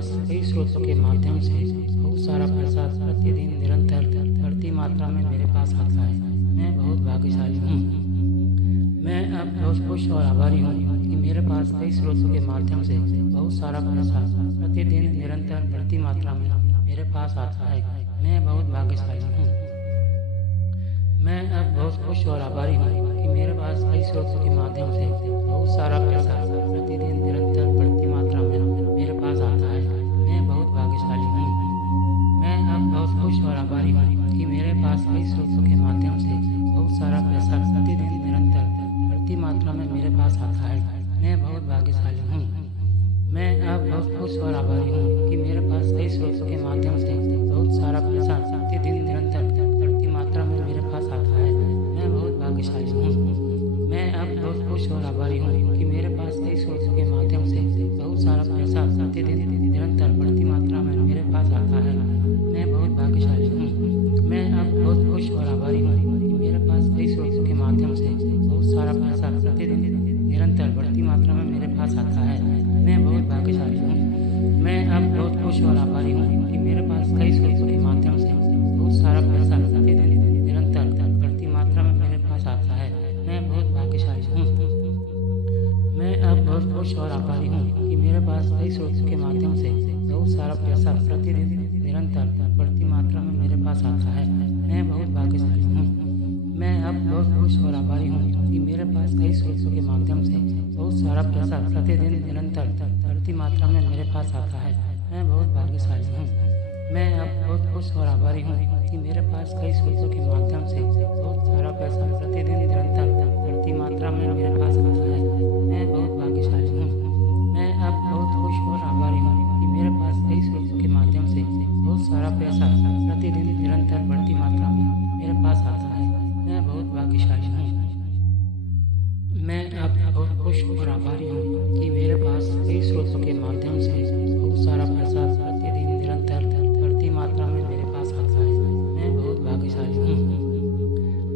पास कई स्रोतों के माध्यम से बहुत सारा पैसा प्रतिदिन निरंतर बढ़ती मात्रा में मेरे पास आता है। मैं बहुत भाग्यशाली हूँ। मैं अब बहुत खुश और आभारी हूँ कि मेरे पास कई स्रोतों के माध्यम से बहुत सारा पैसा प्रतिदिन निरंतर बढ़ती मात्रा में मेरे पास आता है। मैं बहुत भाग्यशाली हूँ। मैं अब बहुत खुश और आभारी हूँ कि मेरे पास कई स्रोतों के माध्यम से बहुत सारा पैसा प्रतिदिन निरंतर बढ़ती मात्रा में मेरे पास आता है। मैं बहुत भाग्यशाली हूँ। मैं अब बहुत खुश और आभारी हूँ कि मेरे पास कई स्रोतों के माध्यम से बहुत सारा पैसा प्रतिदिन निरंतर बढ़ती मात्रा में मेरे पास आता है। मैं बहुत भाग्यशाली हूँ। मैं अब बहुत खुश और आभारी हूँ कि मेरे पास कई स्रोतों के माध्यम से बहुत सारा पैसा प्रतिदिन निरंतर बढ़ती मात्रा में मेरे पास आता है। मैं बहुत भाग्यशाली हूँ। मैं अब बहुत खुश और आभारी हूँ कि मेरे पास कई स्रोतों के माध्यम से बहुत सारा पैसा प्रतिदिन निरंतर बढ़ती मात्रा में मेरे पास आता है। मैं बहुत भाग्यशाली हूँ। मैं अब बहुत खुश और आभारी हूँ कि मेरे पास कई स्रोतों के माध्यम से बहुत सारा पैसा प्रतिदिन निरंतर बढ़ती मात्रा में मेरे पास आता है। मैं बहुत भाग्यशाली हूँ। मैं अब बहुत खुश और आभारी हूँ कि मेरे पास कई स्रोतों के माध्यम से बहुत सारा पैसा प्रतिदिन निरंतर बढ़ती मात्रा में मेरे पास आता है। मैं बहुत भाग्यशाली हूँ। मैं अब बहुत खुश और आभारी हूँ कि मेरे पास कई स्रोतों के माध्यम से बहुत सारा पैसा प्रतिदिन निरंतर बढ़ती मात्रा में मेरे पास आता है। मैं बहुत भाग्यशाली हूँ। मैं अब बहुत खुश और आभारी हूँ कि मेरे पास कई स्रोतों के माध्यम से बहुत सारा पैसा प्रतिदिन निरंतर बढ़ती मात्रा में मेरे पास आता है। मैं बहुत भाग्यशाली हूँ। मैं अब बहुत खुश और आभारी हूँ कि मेरे पास कई स्रोतों के माध्यम से बहुत सारा पैसा प्रतिदिन निरंतर बढ़ती मात्रा में मेरे पास आता है। मैं बहुत भाग्यशाली हूँ। मैं अब बहुत खुश और आभारी हूँ कि मेरे पास कई स्रोतों के माध्यम से बहुत सारा पैसा प्रतिदिन निरंतर बढ़ती मात्रा में मेरे पास आता है। मैं बहुत भाग्यशाली हूँ। मैं अब बहुत खुश और आभारी हूँ कि मेरे पास कई स्रोतों के माध्यम से बहुत सारा पैसा प्रतिदिन निरंतर बढ़ती मात्रा में मेरे पास आता है। मैं बहुत भाग्यशाली हूँ।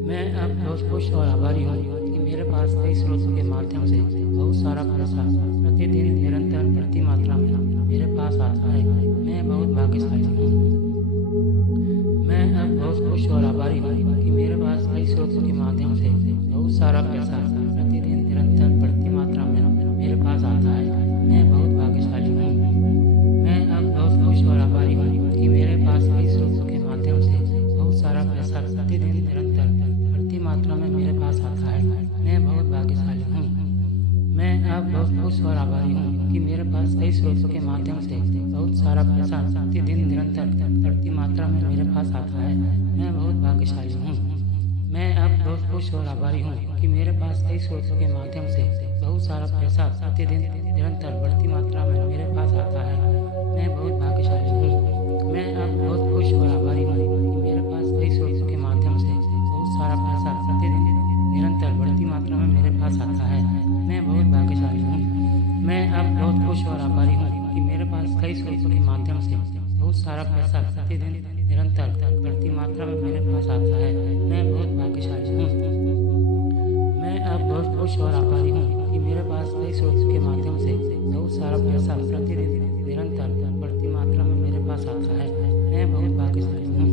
मैं अब बहुत खुश और आभारी हूँ कि मेरे पास कई स्रोतों के माध्यम से बहुत सारा पैसा प्रतिदिन निरंतर बढ़ती मात्रा में मेरे पास आता है। मैं बहुत भाग्यशाली हूँ। मैं अब बहुत खुश और आभारी हूँ कि मेरे पास कई स्रोतों के माध्यम से बहुत सारा पैसा प्रतिदिन निरंतर बढ़ती मात्रा में मेरे पास आता है। मैं बहुत भाग्यशाली हूँ। मैं अब बहुत खुश और आभारी हूँ कि मेरे पास कई स्रोतों के माध्यम से बहुत सारा पैसा प्रतिदिन निरंतर बढ़ती मात्रा में मेरे पास आता है। मैं बहुत भाग्यशाली हूँ। मैं अब बहुत खुश और आभारी हूँ कि मेरे पास कई स्रोतों के माध्यम से बहुत सारा पैसा प्रतिदिन निरंतर बढ़ती मात्रा में मेरे पास आता है। मैं बहुत भाग्यशाली हूँ। मैं अब बहुत खुश और आभारी हूँ कि मेरे पास कई स्रोतों के माध्यम से बहुत सारा पैसा प्रतिदिन निरंतर बढ़ती मात्रा में मेरे पास आता है। मैं बहुत भाग्यशाली हूँ। मैं अब बहुत खुश और आभारी हूँ कि मेरे पास कई स्रोतों के माध्यम से बहुत सारा पैसा प्रतिदिन निरंतर बढ़ती मात्रा में मेरे पास आता है। मैं बहुत भाग्यशाली हूँ। मैं अब बहुत खुश और आभारी हूँ कि मेरे पास कई स्रोतों के माध्यम से बहुत सारा पैसा प्रतिदिन निरंतर बढ़ती मात्रा में मेरे पास आता है। मैं बहुत भाग्यशाली हूँ। मैं अब बहुत खुश और आभारी हूँ कि मेरे पास कई स्रोतों के माध्यम से बहुत सारा पैसा प्रतिदिन निरंतर बढ़ती मात्रा में मेरे पास आता है। मैं बहुत भाग्यशाली हूँ।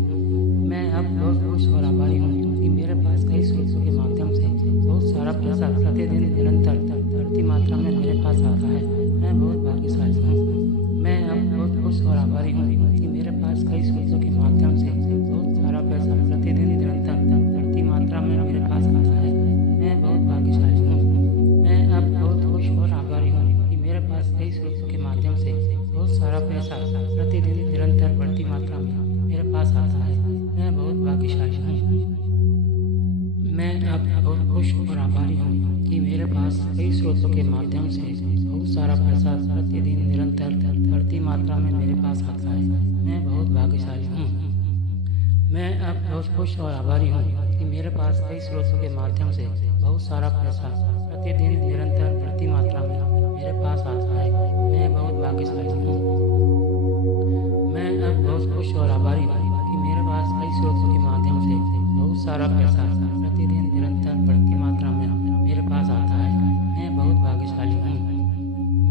मैं अब बहुत खुश और आभारी हूँ कि मेरे पास कई स्रोतों के माध्यम से बहुत सारा पैसा प्रतिदिन निरंतर बढ़ती मात्रा में मेरे पास आता है। मैं बहुत भाग्यशाली हूँ। मैं अब बहुत खुश और आभारी हूँ कि मेरे पास कई स्रोतों के माध्यम से बहुत सारा पैसा प्रतिदिन निरंतर बढ़ती मात्रा में मेरे पास आता है। मैं बहुत भाग्यशाली हूँ। मैं अब बहुत खुश और आभारी हूँ कि मेरे पास कई स्रोतों के माध्यम से बहुत सारा पैसा प्रतिदिन निरंतर बढ़ती मात्रा में मेरे पास आता है। मैं बहुत भाग्यशाली हूँ। मैं अब बहुत खुश और आभारी हूँ कि मेरे पास कई स्रोतों के माध्यम से बहुत सारा पैसा प्रतिदिन निरंतर बढ़ती मात्रा में मेरे पास आता है। मैं बहुत भाग्यशाली हूँ। मैं अब बहुत खुश और आभारी हूँ कि मेरे पास कई स्रोतों के माध्यम से बहुत सारा पैसा प्रतिदिन निरंतर बढ़ती मात्रा में मेरे पास आता है। मैं बहुत भाग्यशाली हूँ। मैं अब बहुत खुश और आभारी हूँ कि मेरे पास कई स्रोतों के माध्यम से बहुत सारा पैसा प्रतिदिन निरंतर बढ़ती मात्रा में मेरे पास आता है। मैं बहुत भाग्यशाली हूँ।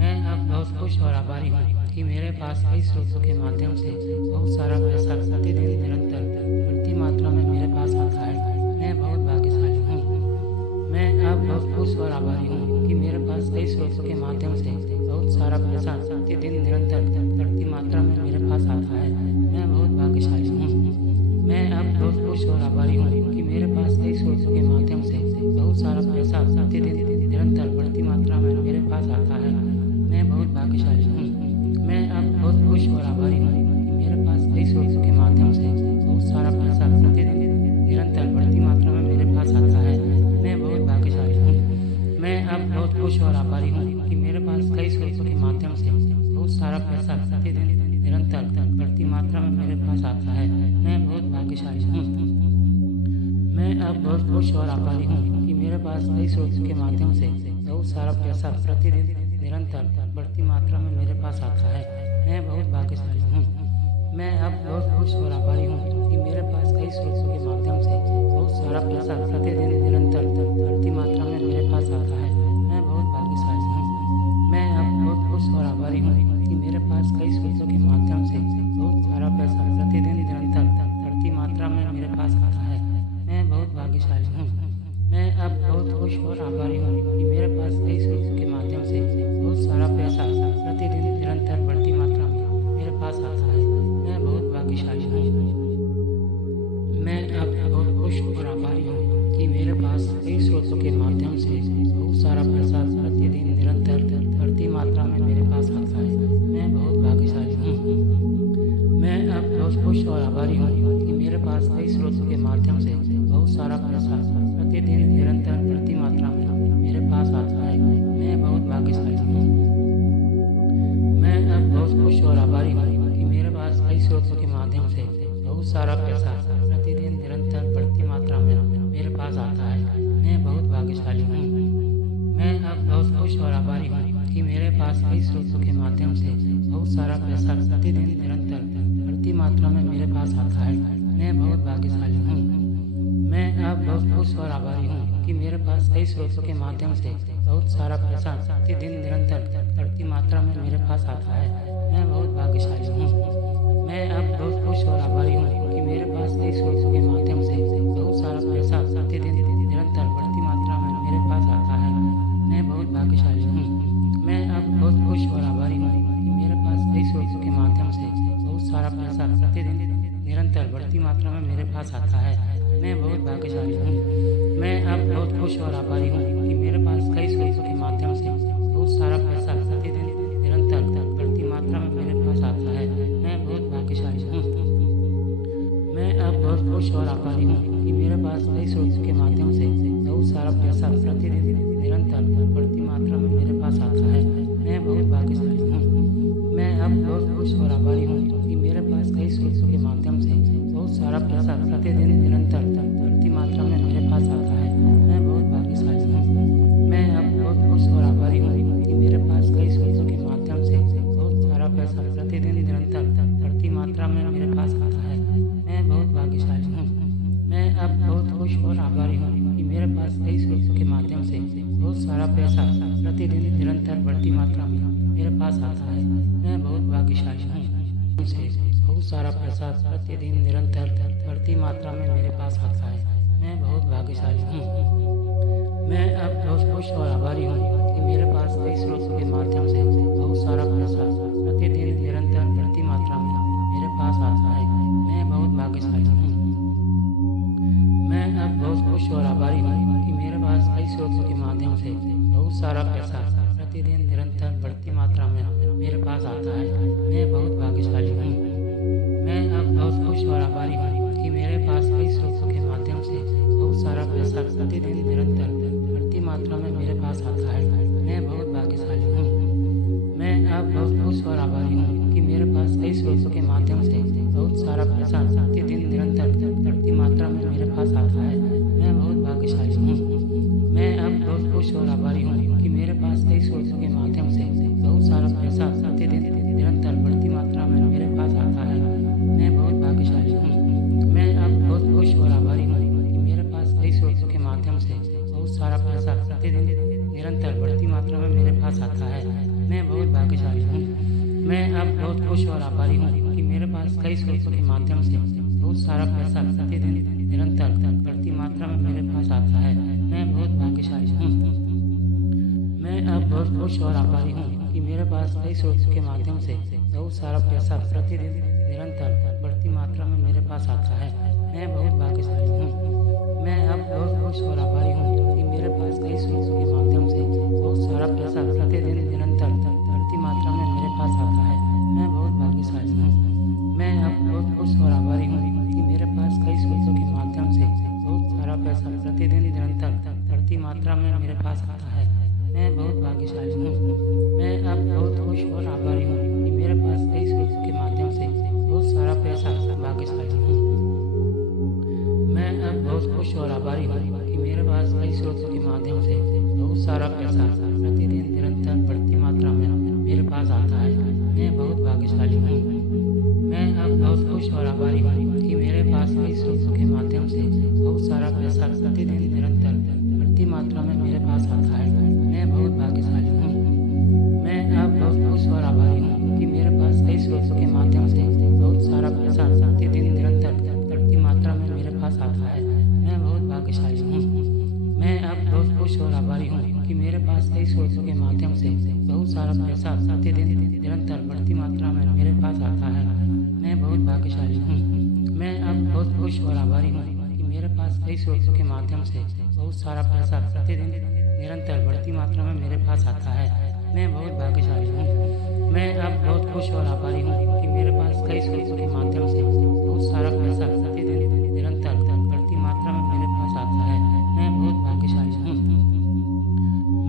मैं अब बहुत खुश और आभारी हूँ कि मेरे पास कई स्रोतों के माध्यम से बहुत सारा पैसा प्रतिदिन निरंतर बढ़ती मात्रा में मेरे पास आता है। मैं बहुत भाग्यशाली हूँ। मैं अब बहुत खुश और आभारी हूँ कि मेरे पास कई स्रोतों के माध्यम से बहुत सारा पैसा प्रतिदिन निरंतर बढ़ती मात्रा में मेरे पास आता है। मैं बहुत भाग्यशाली हूँ। मैं अब बहुत खुश और आभारी हूँ कि मेरे पास कई स्रोतों के माध्यम से बहुत सारा पैसा प्रतिदिन निरंतर बढ़ती मात्रा में मेरे पास आता है। मैं बहुत भाग्यशाली हूँ। मैं अब बहुत खुश और आभारी हूँ कि मेरे पास कई स्रोतों के माध्यम से बहुत सारा पैसा प्रतिदिन निरंतर बढ़ती मात्रा में मेरे पास आता है। मैं बहुत भाग्यशाली हूँ। मैं अब बहुत खुश और आभारी हूँ कि मेरे पास कई स्रोतों के माध्यम से बहुत सारा पैसा प्रतिदिन निरंतर बढ़ती मात्रा में मेरे पास आता है। मैं बहुत भाग्यशाली हूँ। मैं अब बहुत खुश और आभारी हूँ कि मेरे पास कई स्रोतों के माध्यम से बहुत सारा पैसा प्रतिदिन निरंतर बढ़ती मात्रा में मेरे पास आता है। मैं बहुत भाग्यशाली हूँ। मैं अब बहुत खुश और आभारी हूँ कि मेरे पास कई स्रोतों के माध्यम से बहुत सारा पैसा प्रतिदिन निरंतर बढ़ती मात्रा में मेरे पास आता है। मैं बहुत भाग्यशाली हूँ। मैं अब बहुत खुश और आभारी हूँ कि मेरे पास कई स्रोतों के माध्यम से बहुत सारा पैसा प्रतिदिन निरंतर बढ़ती मात्रा में मेरे पास आता है। मैं बहुत भाग्यशाली हूँ। मैं अब बहुत खुश और आभारी हूँ कि मेरे पास कई स्रोतों के माध्यम से बहुत सारा पैसा प्रतिदिन निरंतर बढ़ती मात्रा में मेरे पास आता है। मैं बहुत भाग्यशाली हूँ। मैं अब बहुत खुश और आभारी हूँ कि मेरे पास कई स्रोतों के माध्यम से बहुत सारा पैसा प्रतिदिन निरंतर बढ़ती मात्रा में मेरे पास आता है। मैं बहुत भाग्यशाली हूँ। मैं अब बहुत खुश और आभारी हूँ कि मेरे पास कई स्रोतों के माध्यम से बहुत सारा पैसा प्रतिदिन निरंतर बढ़ती मात्रा में मेरे पास आता है। मैं बहुत भाग्यशाली हूँ। मैं अब बहुत खुश और आभारी हूँ कि मेरे पास कई स्रोतों के माध्यम से बहुत सारा पैसा प्रतिदिन निरंतर बढ़ती मात्रा में मेरे पास आता है। मैं बहुत भाग्यशाली हूँ। मैं अब बहुत खुश और आभारी हूँ कि मेरे पास कई स्रोतों के माध्यम से बहुत सारा पैसा प्रतिदिन निरंतर बढ़ती मात्रा में मेरे पास आता है। मैं बहुत भाग्यशाली हूँ। मैं अब बहुत खुश और आभारी हूँ कि मेरे पास कई स्रोतों के माध्यम से बहुत सारा पैसा प्रतिदिन निरंतर बढ़ती मात्रा में मेरे पास आता है। मैं बहुत भाग्यशाली हूँ। मैं अब बहुत खुश और आभारी हूँ कि मेरे पास कई स्रोतों के माध्यम से बहुत सारा पैसा प्रतिदिन निरंतर बढ़ती मात्रा में मेरे पास आता है। मैं बहुत भाग्यशाली हूँ। मैं अब बहुत खुश और आभारी हूँ कि मेरे पास कई स्रोतों के माध्यम से बहुत सारा पैसा प्रतिदिन निरंतर बढ़ती मात्रा में मेरे पास आता है। मैं बहुत भाग्यशाली हूँ। मैं अब बहुत खुश और आभारी हूँ कि मेरे पास कई स्रोतों के माध्यम से बहुत सारा पैसा प्रतिदिन निरंतर बढ़ती मात्रा में मेरे पास आता है। मैं बहुत भाग्यशाली हूँ। मैं अब बहुत खुश और आभारी हूँ कि मेरे पास कई स्रोतों के माध्यम से बहुत सारा पैसा प्रतिदिन निरंतर बढ़ती मात्रा में मेरे पास आता है। मैं बहुत भाग्यशाली हूँ। मैं अब बहुत खुश और आभारी हूँ कि मेरे पास कई स्रोतों के माध्यम से बहुत सारा पैसा प्रतिदिन निरंतर बढ़ती मात्रा में मेरे पास आता है। मैं बहुत भाग्यशाली हूँ। मैं अब बहुत खुश और आभारी हूँ कि मेरे पास कई स्रोतों के माध्यम से बहुत सारा पैसा प्रतिदिन निरंतर बढ़ती मात्रा में मेरे पास आता है। मैं बहुत भाग्यशाली हूँ। मैं अब बहुत खुश और आभारी हूँ कि मेरे पास कई स्रोतों के माध्यम से बहुत सारा पैसा प्रतिदिन निरंतर बढ़ती मात्रा में मेरे पास आता है। मैं बहुत भाग्यशाली हूँ। बहुत सारा पैसा प्रतिदिन निरंतर बढ़ती मात्रा में मेरे पास आता है। मैं बहुत भाग्यशाली हूँ। मैं अब बहुत खुश और आभारी हूँ कि मेरे पास कई स्रोतों के माध्यम से बहुत सारा पैसा प्रतिदिन निरंतर बढ़ती मात्रा में मेरे पास आता है। मैं बहुत भाग्यशाली हूँ। मैं अब बहुत खुश और आभारी हूँ कि मेरे पास कई स्रोतों के माध्यम से बहुत सारा पैसा प्रतिदिन निरंतर बढ़ती मात्रा में मेरे पास आता है। मैं बहुत भाग्यशाली हूँ। मैं अब बहुत खुश और आभारी हूँ कि मेरे पास कई स्रोतों के माध्यम से बहुत सारा पैसा प्रतिदिन निरंतर बढ़ती मात्रा में मेरे पास आता है। मैं बहुत भाग्यशाली हूँ। मैं अब बहुत खुश और आभारी हूँ कि मेरे पास कई स्रोतों के माध्यम से बहुत सारा पैसा प्रतिदिन निरंतर बढ़ती मात्रा में मेरे पास आता है। मैं बहुत भाग्यशाली हूँ। मैं अब बहुत खुश और आभारी हूँ कि मेरे पास कई स्रोतों के माध्यम से बहुत सारा पैसा प्रतिदिन निरंतर बढ़ती मात्रा में मेरे पास आता है। मैं बहुत भाग्यशाली हूँ। मैं अब बहुत खुश और आभारी हूँ कि मेरे पास कई स्रोतों के माध्यम से बहुत सारा पैसा प्रतिदिन निरंतर बढ़ती मात्रा में मेरे पास आता है। मैं बहुत भाग्यशाली हूँ। मैं अब बहुत खुश और आभारी हूँ कि मेरे पास कई स्रोतों के माध्यम से बहुत सारा पैसा प्रतिदिन निरंतर बढ़ती मात्रा में मेरे पास आता है। मैं बहुत भाग्यशाली हूँ। मैं अब बहुत खुश और आभारी हूँ कि मेरे पास कई स्रोतों के माध्यम से बहुत सारा पैसा प्रतिदिन निरंतर बढ़ती मात्रा में मेरे पास आता है। मैं बहुत भाग्यशाली हूँ। मैं अब बहुत खुश और आभारी हूँ कि मेरे पास कई स्रोतों के माध्यम से बहुत सारा पैसा प्रतिदिन निरंतर बढ़ती मात्रा में मेरे पास आता है। मैं बहुत भाग्यशाली हूँ। मैं अब बहुत खुश और आभारी हूँ कि मेरे पास कई स्रोतों के माध्यम से बहुत सारा पैसा प्रतिदिन निरंतर बढ़ती मात्रा में मेरे पास आता है। मैं बहुत भाग्यशाली हूँ। मैं अब बहुत खुश और आभारी हूँ कि मेरे पास कई स्रोतों के माध्यम से बहुत सारा पैसा भाग्यशाली हूँ। मैं अब बहुत खुश और आभारी हूँ कि मेरे पास कई स्रोतों के माध्यम से बहुत सारा पैसा प्रतिदिन निरंतर बढ़ती मात्रा में मेरे पास आता है। मैं बहुत भाग्यशाली हूँ। मैं अब बहुत खुश और आभारी हूँ कि मेरे पास कई स्रोतों के माध्यम से बहुत सारा पैसा प्रतिदिन निरंतर बढ़ती मात्रा में मेरे पास आता है। मैं बहुत भाग्यशाली हूँ। मैं अब बहुत खुश और आभारी हूँ कि मेरे पास कई स्रोतों के माध्यम से बहुत सारा पैसा प्रतिदिन निरंतर बढ़ती मात्रा में मेरे पास आता है। मैं बहुत भाग्यशाली हूँ। मैं अब बहुत खुश और आभारी हूँ कि मेरे पास कई स्रोतों के माध्यम से बहुत सारा पैसा प्रतिदिन निरंतर बढ़ती मात्रा में मेरे पास आता है। मैं बहुत भाग्यशाली हूँ। मैं अब बहुत खुश और आभारी हूँ कि मेरे पास कई स्रोतों के माध्यम से बहुत सारा पैसा प्रतिदिन निरंतर बढ़ती मात्रा में मेरे पास आता है। मैं बहुत भाग्यशाली हूँ। मैं अब बहुत खुश और आभारी हूँ कि मेरे पास कई स्रोतों के माध्यम से बहुत सारा पैसा प्रतिदिन निरंतर बढ़ती मात्रा में मेरे पास आता है। मैं बहुत भाग्यशाली हूँ।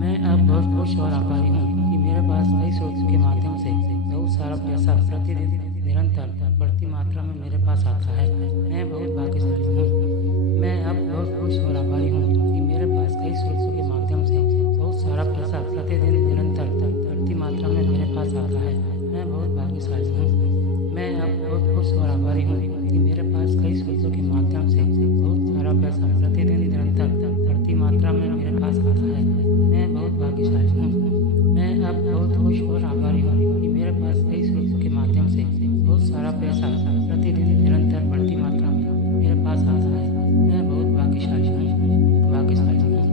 मैं अब बहुत खुश और आभारी हूँ कि मेरे पास कई स्रोतों के माध्यम से बहुत सारा पैसा प्रतिदिन निरंतर बढ़ती मात्रा में मेरे पास आता है। मैं बहुत भाग्यशाली हूँ। मैं अब बहुत खुश और आभारी हूँ कि मेरे पास कई स्रोतों के माध्यम से बहुत सारा पैसा प्रतिदिन निरंतर बढ़ती मात्रा में मेरे पास आता है। मैं बहुत भाग्यशाली हूँ। मैं अब बहुत खुश और आभारी हूँ कि मेरे पास कई स्रोतों के माध्यम से बहुत सारा पैसा प्रतिदिन निरंतर बढ़ती मात्रा में मेरे पास आता है। मैं बहुत भाग्यशाली हूँ। मैं अब बहुत खुश और आभारी हूँ कि मेरे पास कई स्रोतों के माध्यम से बहुत सारा पैसा प्रतिदिन निरंतर बढ़ती मात्रा में मेरे पास आता है। मैं बहुत भाग्यशाली हूँ।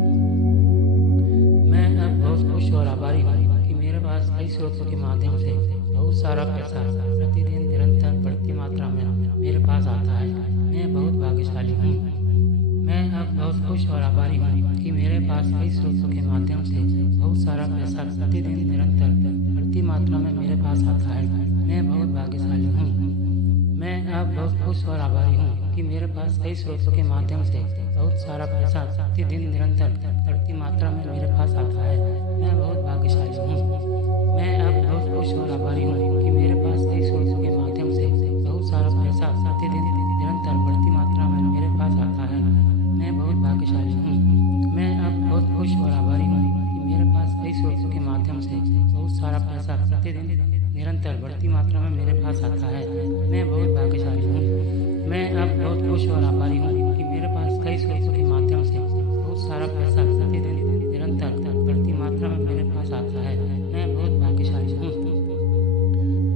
मैं अब बहुत खुश और आभारी हूँ कि मेरे पास कई स्रोतों के माध्यम से बहुत सारा पैसा प्रतिदिन निरंतर बढ़ती मात्रा में मेरे पास आता है। मैं बहुत भाग्यशाली हूँ। मैं अब बहुत खुश और आभारी हूँ कि मेरे पास कई स्रोतों के माध्यम से बहुत सारा पैसा प्रतिदिन निरंतर बढ़ती मात्रा में मेरे पास आता है। मैं बहुत भाग्यशाली हूँ। मैं अब बहुत खुश और आभारी हूँ कि मेरे पास कई स्रोतों के माध्यम से बहुत सारा पैसा प्रतिदिन निरंतर बढ़ती मात्रा में मेरे पास आता है। मैं बहुत भाग्यशाली हूँ। मैं अब बहुत खुश और आभारी हूँ कि मेरे पास कई स्रोतों के माध्यम से बहुत सारा पैसा प्रतिदिन निरंतर बढ़ती मात्रा में मेरे पास आता है। मैं बहुत भाग्यशाली हूँ। मैं अब बहुत खुश और आभारी हूँ कि मेरे पास कई स्रोतों के माध्यम से बहुत सारा पैसा प्रतिदिन निरंतर बढ़ती मात्रा में मेरे पास आता है। मैं बहुत भाग्यशाली हूँ। मैं अब बहुत खुश और आभारी हूँ कि मेरे पास कई स्रोतों के माध्यम से बहुत सारा पैसा प्रतिदिन निरंतर बढ़ती मात्रा में मेरे पास आता है। मैं बहुत भाग्यशाली हूँ।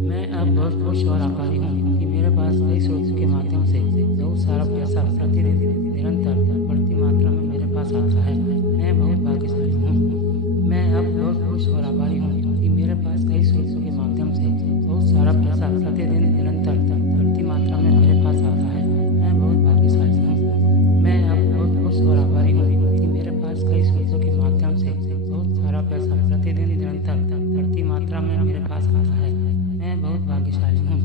मैं अब बहुत खुश और आभारी हूँ कि मेरे पास कई स्रोतों के माध्यम से बहुत सारा पैसा प्रतिदिन निरंतर बढ़ती मात्रा में मेरे पास आता है। मैं बहुत भाग्यशाली हूँ। मैं अब बहुत खुश और आभारी हूँ कि मेरे पास कई स्रोतों के माध्यम से बहुत सारा पैसा प्रतिदिन निरंतर बढ़ती मात्रा में मेरे पास आता है। मैं बहुत भाग्यशाली हूँ। मैं अब बहुत खुश और आभारी हूँ कि मेरे पास कई स्रोतों के माध्यम से बहुत सारा पैसा प्रतिदिन निरंतर बढ़ती मात्रा में मेरे पास आता है। मैं बहुत भाग्यशाली हूँ।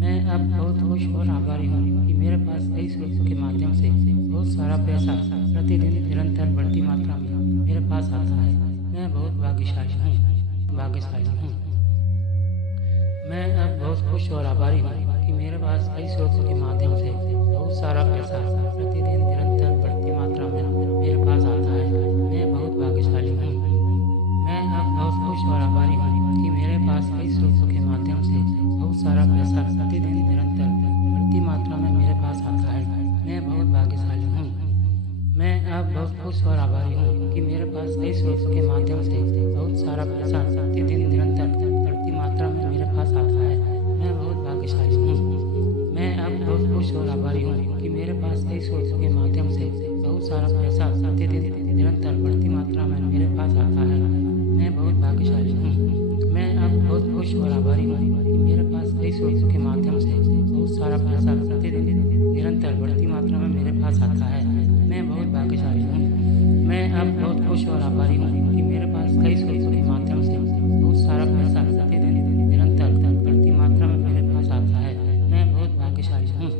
मैं अब बहुत खुश और आभारी हूँ कि मेरे पास कई स्रोतों के माध्यम से बहुत सारा पैसा प्रतिदिन निरंतर बढ़ती मात्रा में मेरे पास आता है। मैं बहुत भाग्यशाली हूँ। मैं अब बहुत खुश और आभारी हूँ कि मेरे पास कई स्रोतों के माध्यम से बहुत सारा पैसा प्रतिदिन निरंतर बढ़ती मात्रा में मेरे पास आता है। मैं बहुत भाग्यशाली हूँ। मैं अब बहुत खुश और आभारी हूँ कि मेरे पास कई स्रोतों के माध्यम से बहुत सारा पैसा प्रतिदिन निरंतर बढ़ती मात्रा में मेरे पास आता है। मैं बहुत भाग्यशाली हूँ। मैं अब अब बहुत खुश और आभारी हूँ कि मेरे पास कई स्रोतों के माध्यम से बहुत सारा पैसा प्रतिदिन निरंतर बढ़ती मात्रा में मेरे पास आता है। मैं बहुत भाग्यशाली हूँ। मैं अब बहुत खुश और आभारी हूँ कि मेरे पास कई स्रोतों के माध्यम से बहुत सारा पैसा प्रतिदिन निरंतर बढ़ती मात्रा में मेरे पास आता है। मैं बहुत भाग्यशाली हूँ। मैं अब बहुत खुश और आभारी हूँ कि मेरे पास कई स्रोतों के माध्यम से बहुत सारा पैसा प्रतिदिन निरंतर बढ़ती मात्रा में मेरे पास आता है। मैं बहुत भाग्यशाली हूँ। मैं अब बहुत खुश और आभारी हूँ कि मेरे पास कई स्रोतों के माध्यम से बहुत सारा पैसा प्रतिदिन निरंतर बढ़ती मात्रा में मेरे पास आता है। मैं बहुत भाग्यशाली हूँ।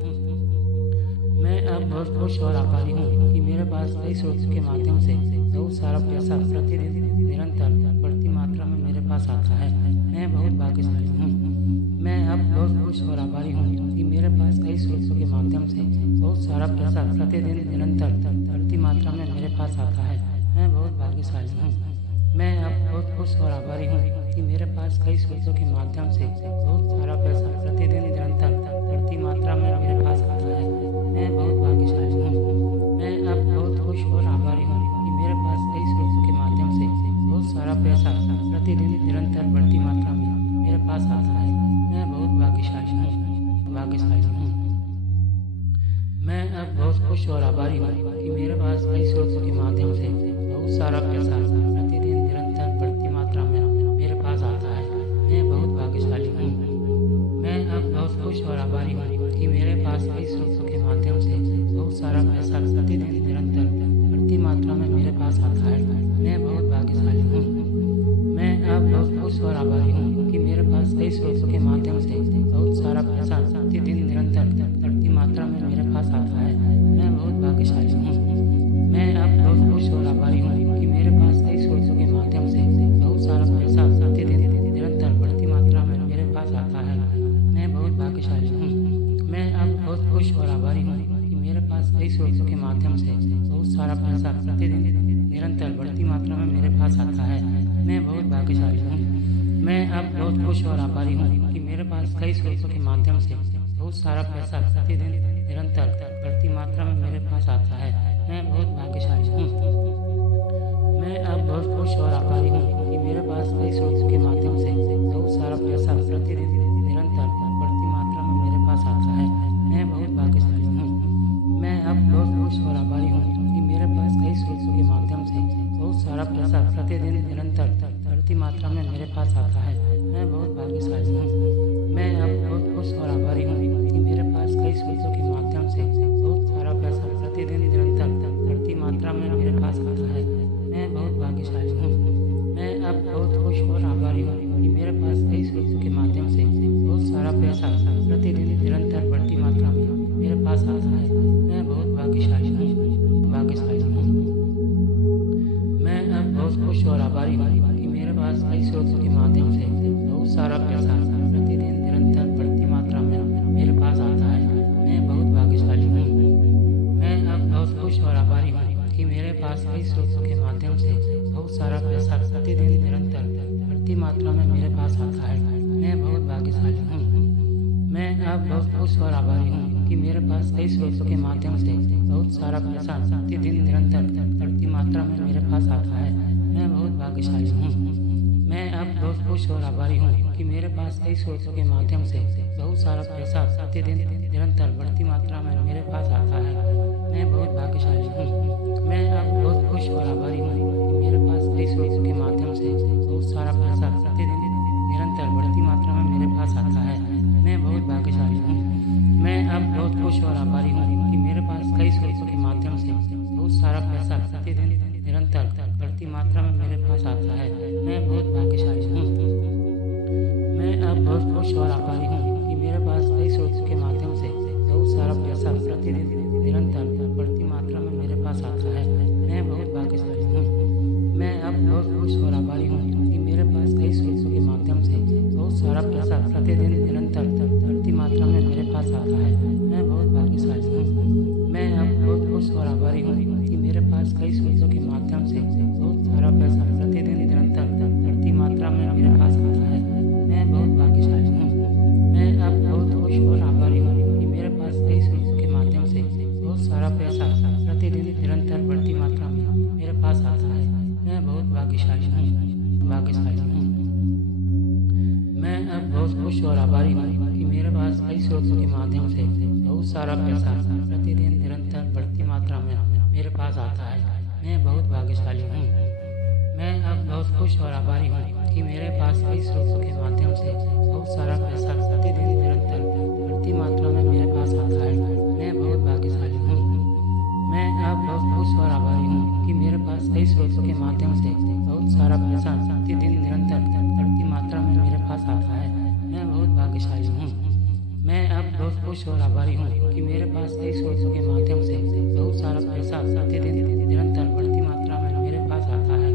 मैं अब बहुत खुश और आभारी हूँ कि मेरे पास कई स्रोतों के माध्यम से बहुत सारा पैसा प्रतिदिन निरंतर बढ़ती मात्रा में मेरे पास आता है। मैं बहुत भाग्यशाली हूँ। मैं अब बहुत खुश और आभारी हूँ कि मेरे पास कई स्रोतों के माध्यम से बहुत सारा पैसा प्रतिदिन निरंतर बढ़ती मात्रा में मेरे पास आता है। मैं बहुत भाग्यशाली हूँ। मैं अब बहुत खुश और आभारी हूँ कि मेरे पास कई स्रोतों के माध्यम से बहुत सारा पैसा प्रतिदिन निरंतर बढ़ती मात्रा में मेरे पास आता है। मैं बहुत भाग्यशाली हूँ। मैं अब बहुत खुश और आभारी हूँ कि मेरे पास कई स्रोतों के माध्यम से बहुत सारा पैसा प्रतिदिन निरंतर बढ़ती मात्रा में मेरे पास आता है। मैं बहुत भाग्यशाली हूँ। मैं अब बहुत खुश और आभारी हूँ कि मेरे पास कई स्रोतों के माध्यम से बहुत सारा पैसा प्रतिदिन निरंतर बढ़ती मात्रा में मेरे पास आता है। मैं बहुत भाग्यशाली हूँ। मैं अब बहुत खुश और आभारी हूँ कि मेरे पास कई स्रोतों के माध्यम से बहुत सारा पैसा प्रतिदिन निरंतर बढ़ती मात्रा में मेरे पास आता है। मैं बहुत भाग्यशाली हूँ। मैं अब बहुत खुश और आभारी हूँ कि मेरे पास कई स्रोतों के माध्यम से बहुत सारा पैसा प्रतिदिन निरंतर बढ़ती मात्रा में मेरे पास आता है। मैं बहुत भाग्यशाली हूँ। मैं अब बहुत खुश और आभारी हूँ कि मेरे पास कई स्रोतों के माध्यम से बहुत सारा पैसा प्रतिदिन निरंतर बढ़ती मात्रा में मेरे पास आता है। मैं बहुत भाग्यशाली हूँ। मैं अब बहुत खुश और आभारी हूँ कि मेरे पास कई स्रोतों के माध्यम से बहुत सारा पैसा प्रतिदिन निरंतर बढ़ती मात्रा में मेरे पास आता है। मैं बहुत भाग्यशाली हूँ। मैं अब बहुत खुश और आभारी हूँ कि मेरे पास कई स्रोतों के माध्यम से बहुत सारा पैसा प्रतिदिन निरंतर बढ़ती मात्रा में मेरे पास आता है। मैं बहुत भाग्यशाली हूँ। मैं अब बहुत खुश और आभारी हूँ कि मेरे पास कई स्रोतों के माध्यम से बहुत सारा पैसा प्रतिदिन निरंतर बढ़ती मात्रा में मेरे पास आता है। मैं बहुत भाग्यशाली हूँ। मैं अब बहुत खुश और आभारी हूँ कि मेरे पास कई स्रोतों के माध्यम से बहुत सारा पैसा प्रतिदिन निरंतर बढ़ती मात्रा में मेरे पास आता है। मैं बहुत भाग्यशाली हूँ। मैं अब बहुत खुश और आभारी हूँ कि मेरे पास कई स्रोतों के माध्यम से बहुत सारा पैसा प्रतिदिन निरंतर बढ़ती मात्रा में मेरे पास आता है। मैं बहुत भाग्यशाली हूँ। मैं अब बहुत खुश और आभारी हूँ कि मेरे पास कई स्रोतों के माध्यम से बहुत सारा पैसा प्रतिदिन निरंतर बढ़ती मात्रा में मेरे पास आता है। मैं बहुत भाग्यशाली हूँ। मैं अब बहुत खुश और आभारी हूँ कि मेरे पास कई स्रोतों के माध्यम से बहुत सारा पैसा प्रतिदिन निरंतर बढ़ती मात्रा में मेरे पास आता है। मैं बहुत भाग्यशाली हूँ। मैं अब बहुत खुश और आभारी हूँ कि मेरे पास कई स्रोतों के माध्यम से बहुत सारा पैसा प्रतिदिन निरंतर बढ़ती मात्रा में मेरे पास आता है। मैं बहुत भाग्यशाली हूँ। मैं अब बहुत खुश और आभारी हूँ कि मेरे पास कई स्रोतों के माध्यम से बहुत सारा पैसा प्रतिदिन निरंतर बढ़ती मात्रा में मेरे पास आता है। मैं बहुत भाग्यशाली हूँ। मैं अब बहुत खुश और आभारी हूँ कि मेरे पास कई स्रोतों के माध्यम से बहुत सारा पैसा प्रतिदिन निरंतर बढ़ती मात्रा में मेरे पास आता है। मैं बहुत भाग्यशाली हूँ। मैं अब बहुत खुश और आभारी हूँ कि मेरे पास कई स्रोतों के माध्यम से बहुत सारा पैसा प्रतिदिन निरंतर बढ़ती मात्रा में मेरे पास आता है। मैं बहुत भाग्यशाली हूँ। मैं अब बहुत खुश और आभारी हूँ कि मेरे पास कई स्रोतों के माध्यम से बहुत सारा पैसा प्रतिदिन निरंतर बढ़ती मात्रा में मेरे पास आता है। मैं बहुत भाग्यशाली हूँ। मैं अब बहुत खुश और आभारी हूँ कि मेरे पास कई स्रोतों के माध्यम से बहुत सारा पैसा प्रतिदिन निरंतर बढ़ती मात्रा में मेरे पास आता है। मैं बहुत भाग्यशाली हूँ। मैं अब बहुत खुश और आभारी हूँ कि मेरे पास कई स्रोतों के माध्यम से बहुत सारा पैसा प्रतिदिन निरंतर बढ़ती मात्रा में मेरे पास आता है। मैं बहुत भाग्यशाली हूँ। मैं अब बहुत खुश और आभारी हूँ कि मेरे पास कई स्रोतों के माध्यम से बहुत सारा पैसा प्रतिदिन निरंतर बढ़ती मात्रा में मेरे पास आता है। मैं बहुत भाग्यशाली हूँ। मैं अब बहुत खुश और आभारी हूँ कि मेरे पास कई स्रोतों के माध्यम से बहुत सारा पैसा प्रतिदिन निरंतर बढ़ती मात्रा भाग्यशाली हूँ। मैं अब बहुत खुश और आभारी हूँ कि मेरे पास कई स्रोतों के माध्यम से बहुत सारा पैसा प्रतिदिन निरंतर बढ़ती मात्रा में मेरे पास आता है। मैं बहुत भाग्यशाली हूँ। मैं अब बहुत खुश और आभारी हूँ कि मेरे पास कई स्रोतों के माध्यम से बहुत सारा पैसा प्रतिदिन निरंतर बढ़ती मात्रा में मेरे पास आता है। मैं बहुत भाग्यशाली हूँ। मैं अब बहुत खुश और आभारी हूँ कि मेरे पास कई स्रोतों के माध्यम से बहुत सारा पैसा प्रतिदिन निरंतर बढ़ती मात्रा में मेरे पास आता है। मैं बहुत भाग्यशाली हूँ। मैं अब बहुत खुश और आभारी हूँ कि मेरे पास कई स्रोतों के माध्यम से बहुत सारा पैसा प्रतिदिन निरंतर बढ़ती मात्रा में मेरे पास आता है।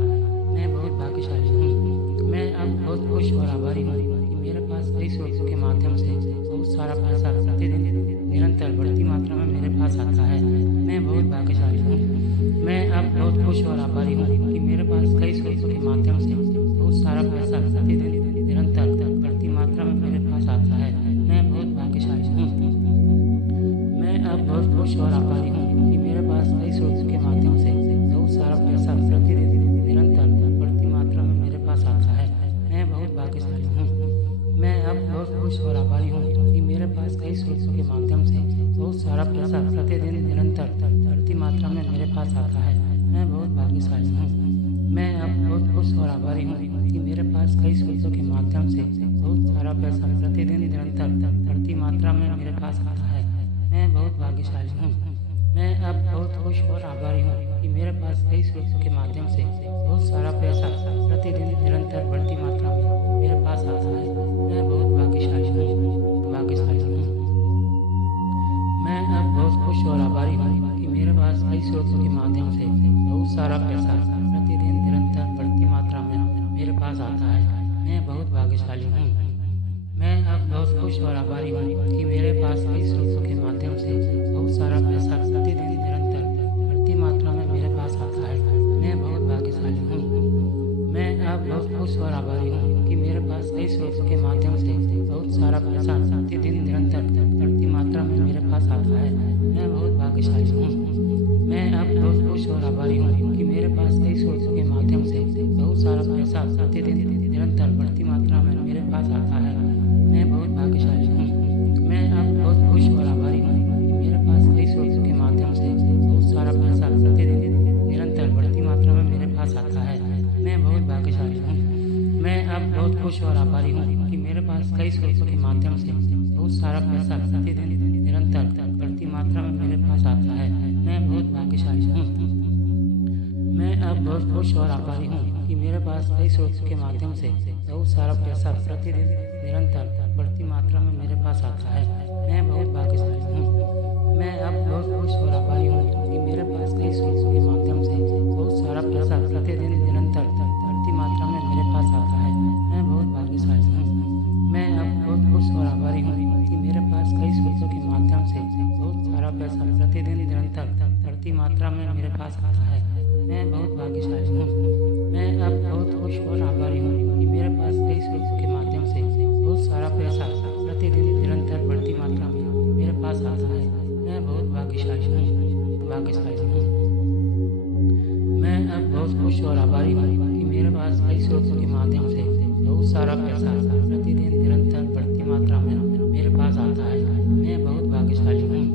मैं बहुत भाग्यशाली हूँ। मैं अब बहुत खुश और आभारी हूँ कि मेरे पास कई स्रोतों के माध्यम से बहुत सारा पैसा प्रतिदिन निरंतर बढ़ती मात्रा में मेरे पास आता है। मैं बहुत भाग्यशाली हूँ। मैं अब बहुत खुश और आभारी हूँ कि मेरे पास कई स्रोतों के माध्यम से बहुत सारा पैसा प्रतिदिन निरंतर बढ़ती मात्रा में मेरे पास आता है। मैं बहुत भाग्यशाली हूँ। मैं अब बहुत खुश और आभारी हूँ कि मेरे पास कई स्रोतों के माध्यम से बहुत सारा पैसा प्रतिदिन निरंतर बढ़ती मात्रा में मेरे पास आता है। मैं बहुत भाग्यशाली हूँ। मैं अब बहुत खुश और आभारी हूँ कि मेरे पास कई स्रोतों के माध्यम से बहुत सारा पैसा प्रतिदिन निरंतर बढ़ती मात्रा में मेरे पास आता है। मैं बहुत भाग्यशाली हूँ। मैं अब बहुत खुश और आभारी हूँ कि मेरे पास कई स्रोतों के माध्यम से बहुत सारा पैसा प्रतिदिन निरंतर बढ़ती मात्रा में मेरे पास आता है। मैं बहुत भाग्यशाली हूँ। मैं अब बहुत खुश और आभारी हूँ कि मेरे पास कई स्रोतों के माध्यम से बहुत सारा पैसा प्रतिदिन निरंतर बढ़ती मात्रा में मेरे पास आता है। मैं बहुत भाग्यशाली हूँ। मैं अब बहुत खुश और आभारी हूँ कि मेरे पास कई स्रोतों के माध्यम से बहुत सारा पैसा प्रतिदिन निरंतर बढ़ती मात्रा में मेरे पास आता है। मैं बहुत भाग्यशाली हूँ। मैं अब बहुत खुश और आभारी हूँ कि मेरे पास कई स्रोतों के माध्यम से बहुत सारा पैसा प्रतिदिन निरंतर बढ़ती मात्रा में मेरे पास आता है। मैं बहुत भाग्यशाली हूँ। मैं अब बहुत खुश और आभारी हूँ कि मेरे पास कई स्रोतों के माध्यम से बहुत सारा पैसा प्रतिदिन निरंतर बढ़ती मात्रा में मेरे पास आता है। मैं बहुत भाग्यशाली हूँ। मैं अब बहुत खुश और आभारी हूँ कि मेरे पास कई स्रोतों के माध्यम से बहुत सारा पैसा प्रतिदिन निरंतर बढ़ती मात्रा में मेरे पास आता है। मैं बहुत भाग्यशाली हूँ। मैं अब बहुत खुश और आभारी हूँ कि मेरे पास कई स्रोतों के माध्यम से बहुत सारा पैसा प्रतिदिन निरंतर बढ़ती मात्रा में मेरे पास आता है। मैं बहुत भाग्यशाली हूँ। मैं अब बहुत खुश और आभारी हूँ कि मेरे पास कई स्रोतों के माध्यम से बहुत सारा पैसा प्रतिदिन निरंतर बढ़ती मात्रा में मेरे पास आता है। मैं बहुत भाग्यशाली हूँ। मैं अब बहुत खुश और आभारी हूँ कि मेरे पास कई स्रोतों के माध्यम से बहुत सारा पैसा प्रतिदिन निरंतर बढ़ती मात्रा में मेरे पास आता है। मैं बहुत भाग्यशाली हूँ। मैं अब बहुत खुश और आभारी हूँ कि मेरे पास कई स्रोतों के माध्यम से बहुत सारा पैसा प्रतिदिन निरंतर बढ़ती मात्रा में मेरे पास आता है। मैं बहुत भाग्यशाली हूँ। मैं अब बहुत खुश और आभारी हूँ कि मेरे पास कई स्रोतों के माध्यम से बहुत सारा पैसा प्रतिदिन निरंतर बढ़ती मात्रा में मेरे पास आता है। मैं बहुत भाग्यशाली हूँ। मैं अब बहुत खुश और आभारी हूँ कि मेरे पास कई स्रोतों के माध्यम से बहुत सारा पैसा प्रतिदिन निरंतर बढ़ती मात्रा में मेरे पास आता है। मैं बहुत भाग्यशाली हूँ। मैं अब बहुत खुश और आभारी हूँ कि मेरे पास कई स्रोतों के माध्यम से बहुत सारा पैसा प्रतिदिन निरंतर बढ़ती मात्रा में मेरे पास आता है। मैं बहुत भाग्यशाली हूँ।